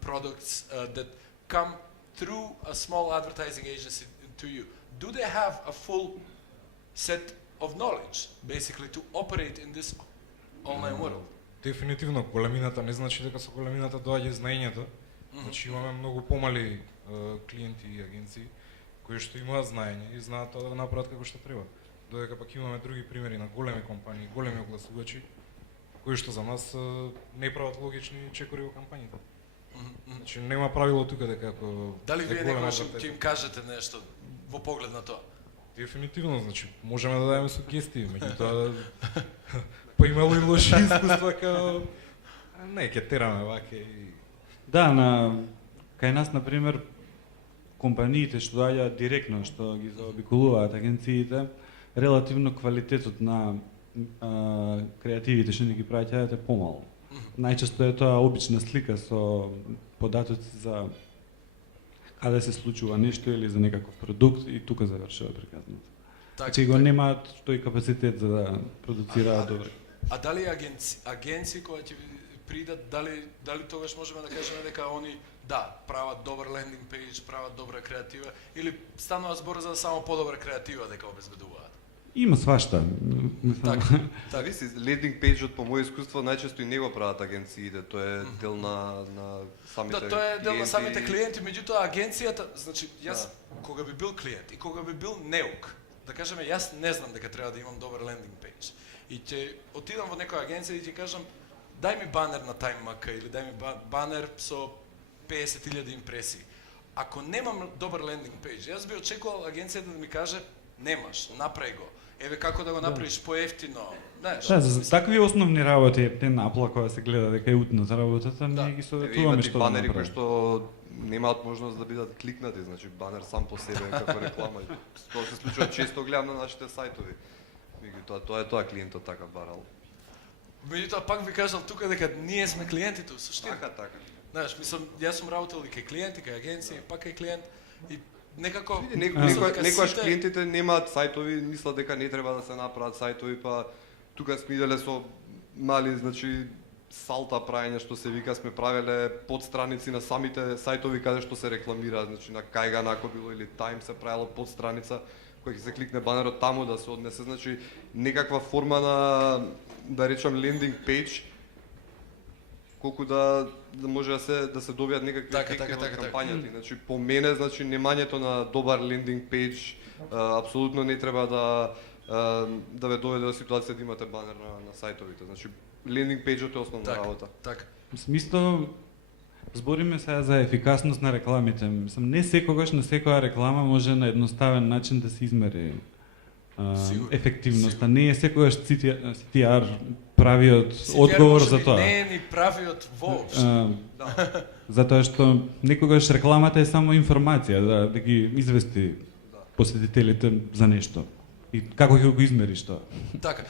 products that come through a small advertising agency to you. Do they have a full set of knowledge, basically, to operate in this online world? Дефинитивно, големината не значи дека со големината доаѓа знаењето. Значи имаме многу помали клиенти и агенции кои што имаат знаење и знаат тоа да го направат како што треба. Додека пак имаме други примери на големи компании, големи огласувачи кои што за нас не прават логични чекори во кампањите. Значи нема правило тука дека ако Дали вие некогаш ќе им кажете нешто во поглед на тоа? Дефинитивно, значи можеме да дадеме сугестии, меѓутоа па имало и лоши искуства као не ќе тераме ваке и Да, кај нас, например, компаниите што доаѓаат директно, што ги заобиколуваат агенциите, релативно квалитетот на креативите што ни ги праќаат е помал. Најчесто е тоа обична слика со податоци за каде се случува нешто или за некаков продукт и тука завршува приказната. Значи го немаат тој капацитет за да продуцираат добро. А дали агенции кои ќе придат, дали тогаш можеме да кажеме дека они прават добар лендинг пејдж, прават добра креатива, или станува збор за само подобра креатива дека обезбедуваат? Има свашта. Така. Зависи, лендинг пејджот по моје искуство најчесто и не го прават агенциите, тоа е дел на самите клиенти. Тоа е дел на самите клиенти, меѓутоа агенцијата, значи јас кога би бил клиент и кога би бил неук, да кажеме јас не знам дека треба да имам добар лендинг пејдж. И ќе отидам во некоја агенција и ќе кажам дај ми банер на Time Maka или дај ми банер со 50.000 импресии. Ако немам добар лендинг пејдж, јас би очекувал агенцијата да ми каже немаш, направи го. Еве како да го направиш поевтино. Знаеш. Да, за такви основни работи те напла која се гледа дека е утна за работата, ние ги советуваме што да банери кои направат. што немаат можност да бидат кликнати, значи банер сам по себе како реклама. Тоа се случува често, гледам на нашите сајтови. Тоа е тоа клиентот така барал. Меѓутоа пак ви кажал тука дека ние сме клиентите, суштина. Така. Знаеш, мислам, јас сум работел и кај клиенти, кај агенции, пак кај клиент и некако Некојаш клиентите немаат сајтови, мислат дека не треба да се направат сајтови, па тука сме иделе со мали, значи салта праење што се вика, сме правеле подстраници на самите сајтови каде што се рекламира, значи на Кајга ако било или Time се правела подстраница која ќе се кликне банерот таму да се однесе, значи некаква форма на да речам лендинг пејдж колку да може да се добијат некакви ефекти од кампањата. Значи по мене, значи немањето на добар лендинг пејдж апсолутно не треба да ве доведе до ситуација да имате банер на сајтовите. Значи лендинг пејджот е основна работа. Така. Мислам, збориме сега за ефикасност на рекламите. Мислам, не секогаш на секоја реклама може на едноставен начин да се измери ефективноста. Не е секогаш CTR правиот одговор за тоа. Не е ни правиот воопшто. Затоа што некогаш рекламата е само информација, да ги извести посетителите за нешто. И како ќе го измериш тоа? Така.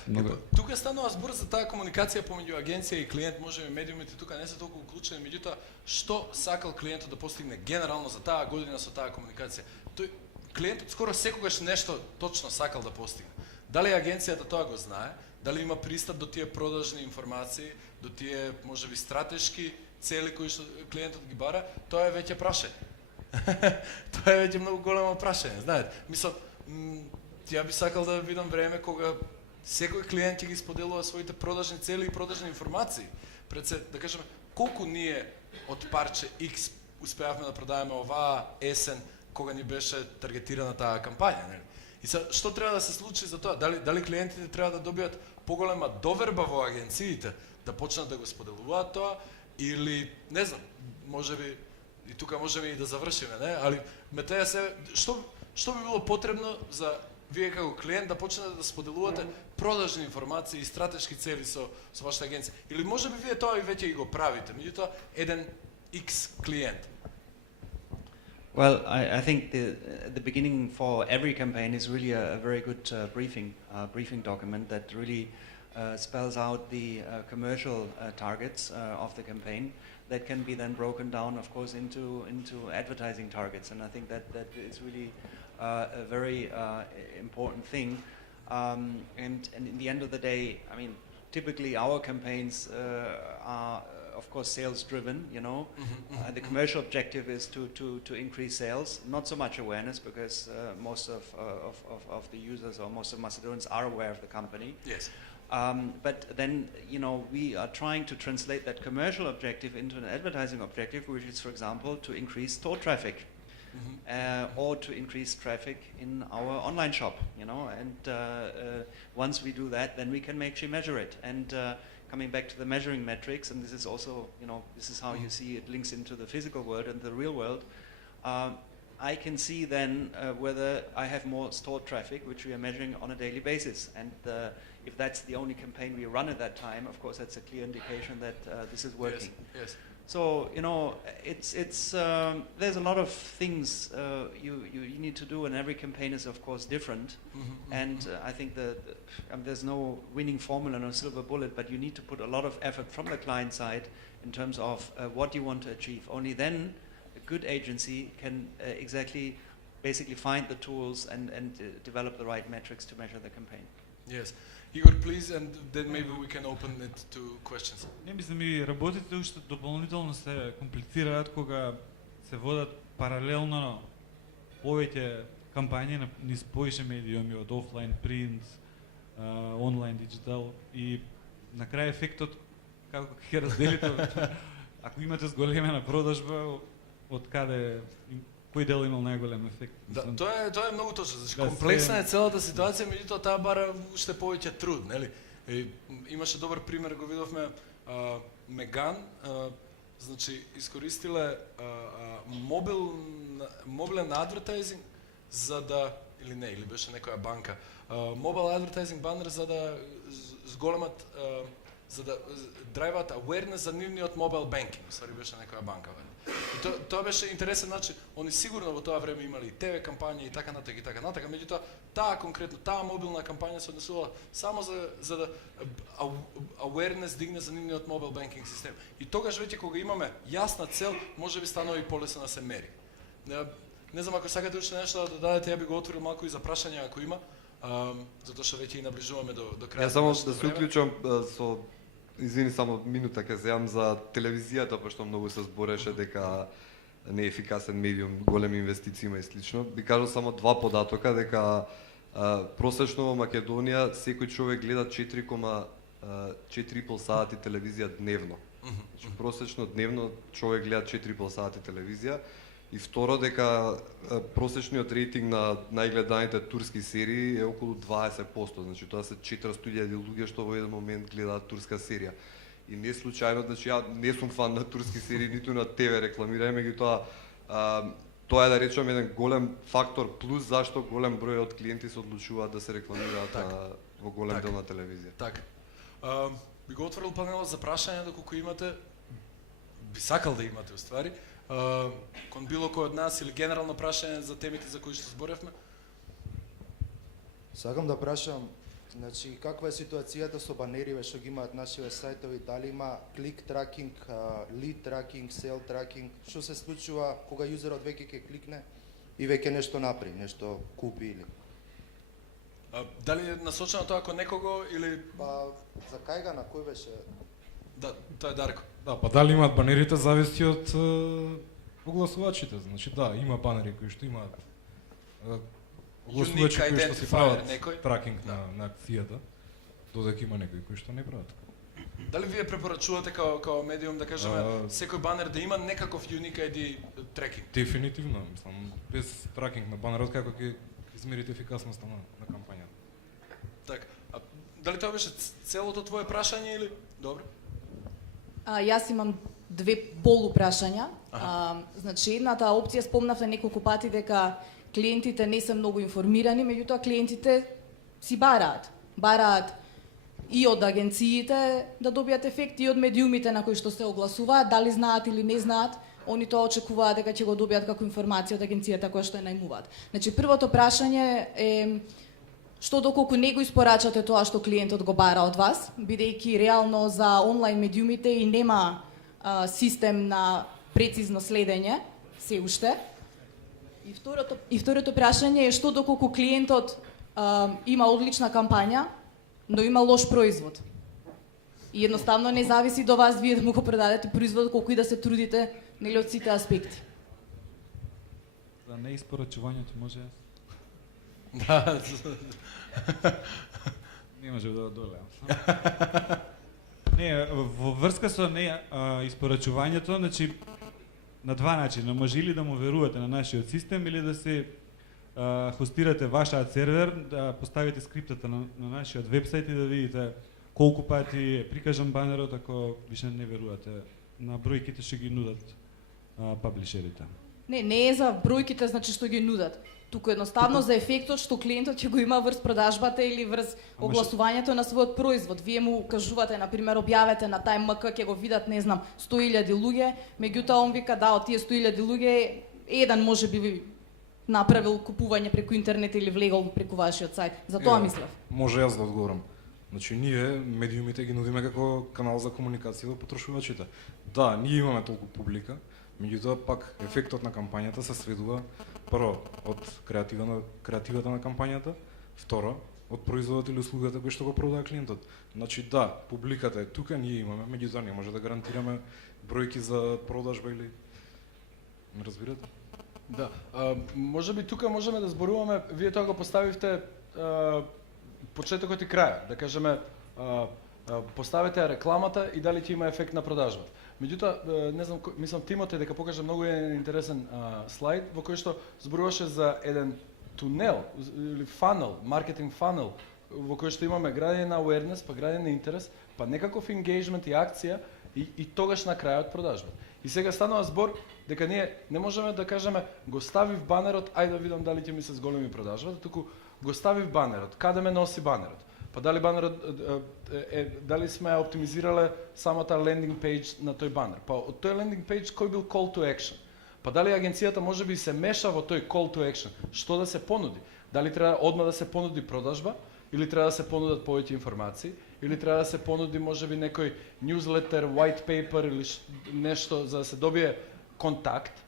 Тука станува збор за таа комуникација помеѓу агенција и клиент, можеби медиумите тука не се толку уклучени, меѓутоа што сакал клиентот да постигне генерално за таа година со таа комуникација? Тој клиентот скоро секогаш нешто точно сакал да постигне. Дали агенцијата тоа го знае? Дали има пристап до тие продажни информации, до тие можеби стратешки цели кои што клиентот ги бара? Тоа е веќе прашање. Тоа е веќе многу големо прашање, знаете. Мислам, ја би сакал да видам време кога секој клиент ќе ги споделува своите продажни цели и продажни информации. Пред се, да кажеме, колку ние од парче X успеавме да продаваме оваа есен кога ни беше таргетирана таа кампања, нели? И што треба да се случи за тоа? Дали клиентите треба да добијат поголема доверба во агенциите, да почнат да го споделуваат тоа, или, не знам, можеби, и тука можеме и да завршиме, не? Али, метеја се, што би било потребно за вие како клиент да почнете да споделувате продажни информации и стратешки цели со вашата агенција. Или можеби вие тоа и веќе и го правите, меѓутоа еден X клиент. Well, I think the beginning for every campaign is really a very good briefing document that really spells out the commercial targets of the campaign that can be then broken down, of course, into advertising targets. And I think that is really a very important thing. And in the end of the day, I mean, typically our campaigns are, of course, sales driven, you know. The commercial objective is to increase sales, not so much awareness, because most of the users or most of Macedonians are aware of the company. Yes. But then, you know, we are trying to translate that commercial objective into an advertising objective, which is, for example, to increase store traffic. Or to increase traffic in our online shop, you know, and once we do that, then we can actually measure it. And coming back to the measuring metrics, and this is also, you know, this is how you see it links into the physical world and the real world. I can see then whether I have more store traffic, which we are measuring on a daily basis. And if that's the only campaign we run at that time, of course, that's a clear indication that this is working. Yes. So, you know, it's there's a lot of things you need to do, and every campaign is, of course, different. And I think that there's no winning formula, no silver bullet, but you need to put a lot of effort from the client side in terms of what you want to achieve. Only then a good agency can basically find the tools and develop the right metrics to measure the campaign. Yes. Igor, please, and then maybe we can open it to questions. Не мислам и работите уште дополнително се комплицираат кога се водат паралелно повеќе кампањи низ повеќе медиуми од офлайн, принт, онлайн, диджитал и на крај ефектот како ќе разделите ако имате зголемена продажба од каде кој дел имал најголем ефект? Да, тоа е многу точно. Значи, Да, комплексна е целата ситуација, меѓутоа таа бара уште повеќе труд, нели? Имаше добар пример, го видовме Меган, значи искористиле мобилен адвертайзинг за да или беше некоја банка, мобил адвертайзинг банер за да зголемат за да драйват awareness за нивниот мобил банкинг, сори беше некоја банка. И тоа беше интересен начин. Они сигурно во тоа време имали ТВ кампањи и така натака, меѓутоа таа мобилна кампања се однесувала само за да awareness дигне за нивниот мобил банкинг систем. И тогаш веќе кога имаме јасна цел, можеби станува и полесно да се мери. Не знам ако сакате уште нешто да додадете, ја би го отворил малку и за прашања ако има, затоа што веќе и наближуваме до крајот. Ја само да се уклучам со извини, само минута ќе земам за телевизијата, пошто многу се збореше дека не е ефикасен медиум, големи инвестиции има и слично. Би кажал само два податока, дека просечно во Македонија секој човек гледа 4,5 сати телевизија дневно. Значи просечно дневно човек гледа 4,5 сати телевизија. И второ, дека просечниот рейтинг на најгледаните турски серии е околу 20%, значи тоа се 400.000 луѓе што во еден момент гледаат турска серија. И не случајно, значи ја не сум фан на турски серии, ниту на ТВ рекламирање, меѓутоа тоа е да речем еден голем фактор плюс зашто голем број од клиенти се одлучуваат да се рекламираат во голем дел на телевизија. Така. Би го отворил панелот за прашања доколку имате, би сакал да имате уствари. Кон било кој од нас или генерално прашање за темите за кои што зборевме? Сакам да прашам, значи каква е ситуацијата со банериве што ги имаат нашиве сајтови, дали има клик тракинг, лид тракинг, сел тракинг, што се случува кога јузерот веќе ќе кликне и веќе нешто направи, нешто купи или? Дали е насочено тоа кон некого или Па за кај га, на кој беше? да, тоа е Дарко. Да, па дали имаат банерите зависи од огласувачите. Значи да, има банери кои што имаат огласувачи кои што си прават тракинг на акцијата, додека има некои кои што не прават. Дали вие препорачувате као медиум да кажеме секој банер да има некаков unique ID трекинг? Дефинитивно, мислам, без тракинг на банерот како ќе измерите ефикасноста на кампањата. Така. Дали тоа беше целото твое прашање или? Добро. Јас имам две полупрашања. Значи, едната опција спомнавте неколку пати дека клиентите не се многу информирани, меѓутоа клиентите си бараат и од агенциите да добијат ефект и од медиумите на кои што се огласуваат, дали знаат или не знаат, они тоа очекуваат дека ќе го добијат како информација од агенцијата која што ја најмуваат. Значи првото прашање е што доколку не го испорачате тоа што клиентот го бара од вас, бидејќи реално за онлайн медиумите и нема систем на прецизно следење се уште. И второто прашање е што доколку клиентот има одлична кампања, но има лош производ. И едноставно не зависи до вас вие да му го продадете производот колку и да се трудите, нели, од сите аспекти. За неиспорачувањето може јас? Да. Не може да одолеам. Не, во врска со испорачувањето, значи на два начина. Може или да му верувате на нашиот систем, или да се хостирате вашиот сервер, да поставите скриптата на нашиот вебсайт и да видите колку пати е прикажан банерот, ако више не верувате на бројките што ги нудат паблишерите. Не е за бројките, значи што ги нудат. Туку едноставно за ефектот што клиентот ќе го има врз продажбата или врз огласувањето на својот производ. Вие му кажувате, на пример, објавете на тај МК, ќе го видат, не знам, 100.000 луѓе, меѓутоа он вика да, од тие 100.000 луѓе еден може би направил купување преку интернет или влегол преку вашиот сајт. За тоа мислев. Може јас да одговорам. Значи ние медиумите ги нудиме како канал за комуникација до потрошувачите. Да, ние имаме толку публика, меѓутоа пак ефектот на кампањата се сведува прво од креативата на кампањата, второ од производот или услугата кој што го продава клиентот. Значи да, публиката е тука, ние имаме, меѓутоа не може да гарантираме бројки за продажба или ме разбирате? Да, може би тука можеме да зборуваме, вие тоа го поставивте почетокот и крајот, да кажеме поставите рекламата и дали ќе има ефект на продажбата. Меѓутоа, не знам, мислам Тимоте дека покажа многу интересен слайд во кој што зборуваше за еден тунел или фанел, маркетинг фанел, во кој што имаме градење на awareness, па градење на интерес, па некаков engagement и акција и тогаш на крајот продажба. И сега станува збор дека ние не можеме да кажеме го ставив банерот, ајде да видам дали ќе ми се зголеми продажбата, туку го ставив банерот, каде ме носи банерот? Па дали банерот дали сме оптимизирале самата лендинг пејдж на тој банер? Па од тој лендинг пејдж кој бил call to action? Па дали агенцијата можеби се меша во тој call to action? Што да се понуди? Дали треба одма да се понуди продажба или треба да се понудат повеќе информации или треба да се понуди можеби некој newsletter, white paper или нешто за да се добие контакт?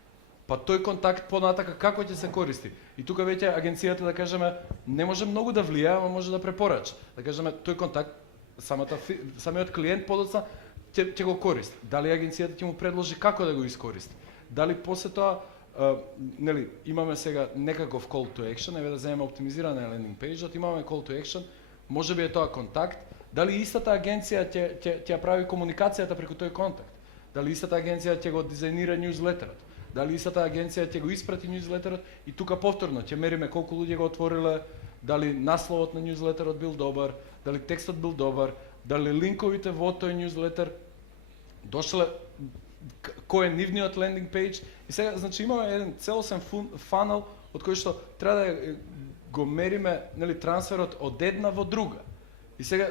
Па тој контакт понатака како ќе се користи? И тука веќе агенцијата, да кажеме, не може многу да влијае, ама може да препорача. Да кажеме, тој контакт, самиот клиент подоцна ќе го користи. Дали агенцијата ќе му предложи како да го искористи? Дали после тоа, нели, имаме сега некаков call to action, еве да земеме оптимизиране на лендинг пејџот, имаме call to action, можеби е тоа контакт, дали истата агенција ќе прави комуникацијата преку тој контакт? Дали истата агенција ќе го дизајнира newsletterот? Дали истата агенција ќе го испрати newsletterот и тука повторно ќе мериме колку луѓе го отвориле, дали насловот на newsletterот бил добар, дали текстот бил добар, дали линковите во тој newsletter дошле, кој е нивниот лендинг пејдж. И сега, значи, имаме еден целосен фанел од кој што треба да го мериме, нели, трансферот од една во друга. И сега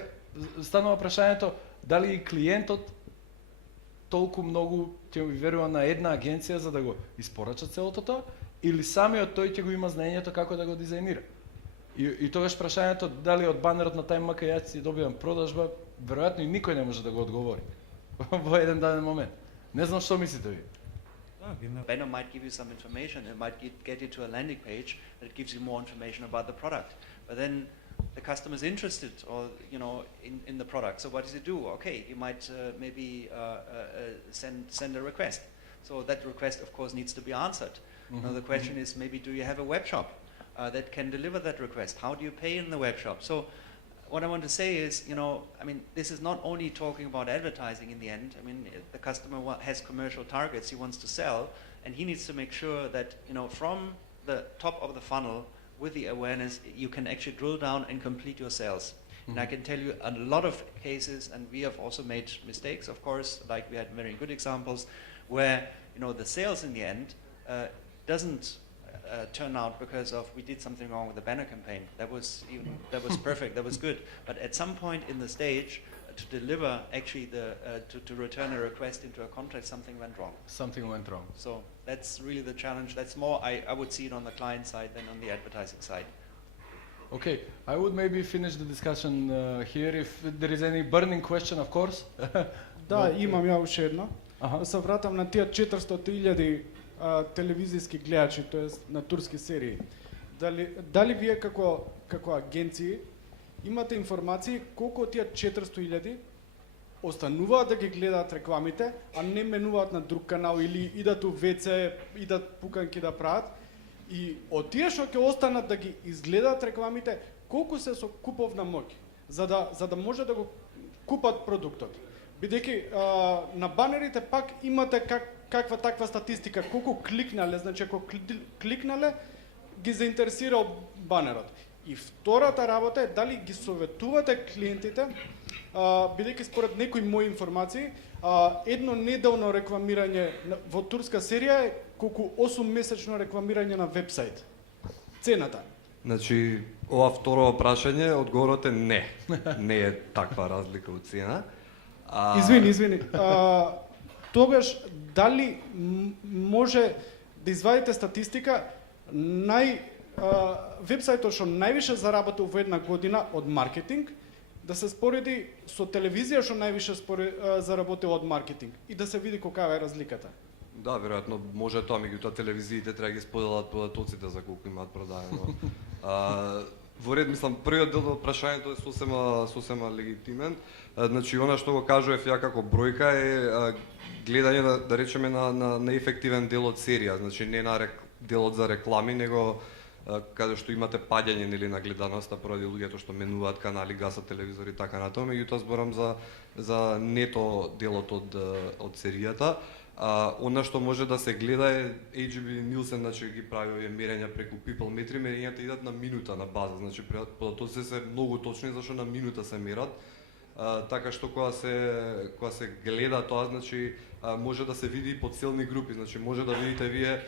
станува прашањето дали и клиентот толку многу ќе ви верува на една агенција за да го испорача целото тоа, или самиот тој ќе го има знаењето како да го дизајнира. И тогаш прашањето дали од банерот на тај МК јас ќе добивам продажба, веројатно и никој не може да го одговори во еден даден момент. Не знам што мислите ви. Banner might give you some information, it might get you to a landing page that gives you more information about the product. But then the customer is interested, or in the product. So what does he do? Okay, he might maybe send a request. So that request, of course, needs to be answered. Now the question is, maybe do you have a web shop that can deliver that request? How do you pay in the web shop? So what I want to say is, I mean, this is not only talking about advertising in the end. I mean, the customer has commercial targets he wants to sell, and he needs to make sure that, from the top of the funnel, with the awareness, you can actually drill down and complete your sales. And I can tell you a lot of cases, and we have also made mistakes, of course, like we had very good examples, where the sales in the end doesn't turn out because of we did something wrong with the banner campaign. That was perfect. That was good. But at some point in the stage, to deliver actually to return a request into a contract, something went wrong. Something went wrong. So that's really the challenge. That's more I would see it on the client side than on the advertising side. Okay, I would maybe finish the discussion here if there is any burning question, of course. Да, имам ја уште една. Аха. Да се вратам на тие 400.000 телевизиски гледачи, тоест на турски серии. Дали вие како агенции имате информации колку од тие 400.000 остануваат да ги гледаат рекламите, а не менуваат на друг канал или идат у ВЦ, идат пуканки да прават? И од тие што ќе останат да ги изгледаат рекламите, колку се со куповна моќ, за да може да го купат продуктот? Бидејќи на банерите пак имате каква таква статистика, колку кликнале, значи ако кликнале, ги заинтересирал банерот. И втората работа е дали ги советувате клиентите, бидејќи според некои мои информации, едно неделно рекламирање во турска серија е колку 8-месечно рекламирање на вебсайт. Цената. Значи, ова второ прашање, одговорот е не. Не е таква разлика од цена. Извини. Тогаш, дали може да извадите статистика вебсајтот што највише заработил во една година од маркетинг, да се спореди со телевизија што највише заработил од маркетинг и да се види каква е разликата? Да, веројатно може тоа, меѓутоа телевизиите треба да ги споделат податоците за колку имаат продаено. Во ред, мислам, првиот дел од прашањето е сосема легитимен. Значи, она што го кажував ја како бројка е гледање, да речеме, на ефективен дел од серија. Значи, не на делот за реклами, него каде што имате паѓање нели на гледаноста поради луѓето што менуваат канали, гасат телевизори и така натаму, меѓутоа зборам за нето делот од серијата. Она што може да се гледа е HB Nielsen, значи ги прави овие мерења преку People Metri, мерењата идат на минута на база, значи податоците се многу точни зашто на минута се мерат. Така што кога се гледа тоа, значи може да се види и по целни групи, значи може да видите вие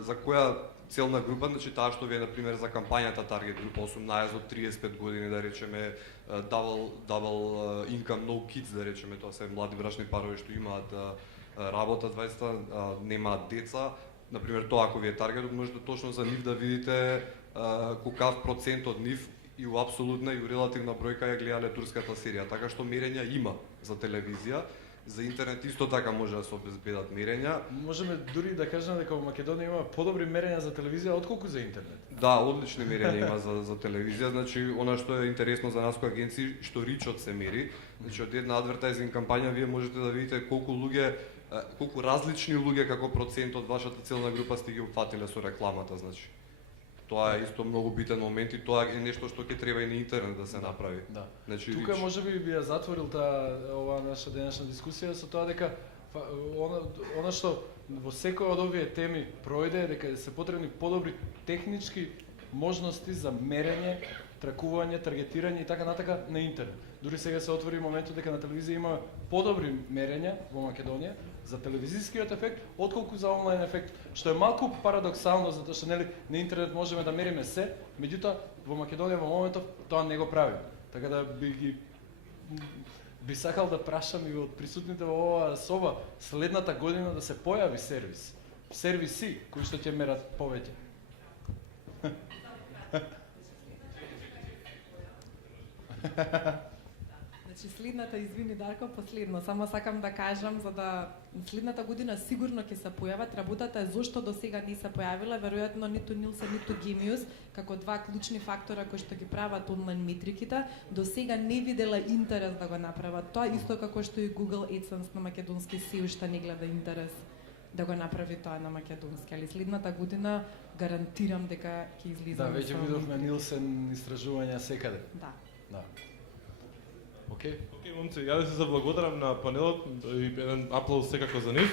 за која целна група, значи таа што ви е на пример за кампањата Target група 18 до 35 години, да речеме double income no kids, да речеме, тоа се млади брачни парови што имаат работа 20, немаат деца. На пример, тоа ако ви е таргетот, можете точно за нив да видите колкав процент од нив и у апсолутна и у релативна бројка ја гледале турската серија. Така што мерења има за телевизија. За интернет исто така може да се обезбедат мерења. Можеме дури да кажеме дека во Македонија има подобри мерења за телевизија отколку за интернет. Да, одлични мерења има за телевизија. Значи, она што е интересно за нас како агенции, што ричот се мери. Значи, од една адвертајзинг кампања вие можете да видите колку различни луѓе како процент од вашата целна група сте ги опфатиле со рекламата, значи. Тоа е исто многу битен момент и тоа е нешто што ќе треба и на интернет да се направи. Да. Значи, Тука можеби би ја затворил ова наша денешна дискусија со тоа дека она што во секој од овие теми пројде е дека се потребни подобри технички можности за мерење, тракување, таргетирање и така натака на интернет. Дури сега се отвори моментот дека на телевизија има подобри мерења во Македонија за телевизискиот ефект, отколку за онлайн ефект, што е малку парадоксално, затоа што нели на интернет можеме да мериме се, меѓутоа во Македонија во моментов тоа не го прави. Така да би сакал да прашам и од присутните во оваа соба следната година да се појави сервиси кои што ќе мерат повеќе. Значи следната, извини Дарко, последно, само сакам да кажам за да следната година сигурно ќе се појават. Работата е зошто до сега не се појавила, веројатно ниту Nielsen, ниту Gemius, како два клучни фактора кои што ги прават онлайн метриките, до сега не видела интерес да го направат. Тоа исто како што и Google AdSense на македонски се уште не гледа интерес да го направи тоа на македонски, али следната година гарантирам дека ќе излизаме. Да, веќе видовме Nielsen истражувања секаде. Да. Да. Океј, момци, ја да се заблагодарам на панелот и еден аплауз секако за нив.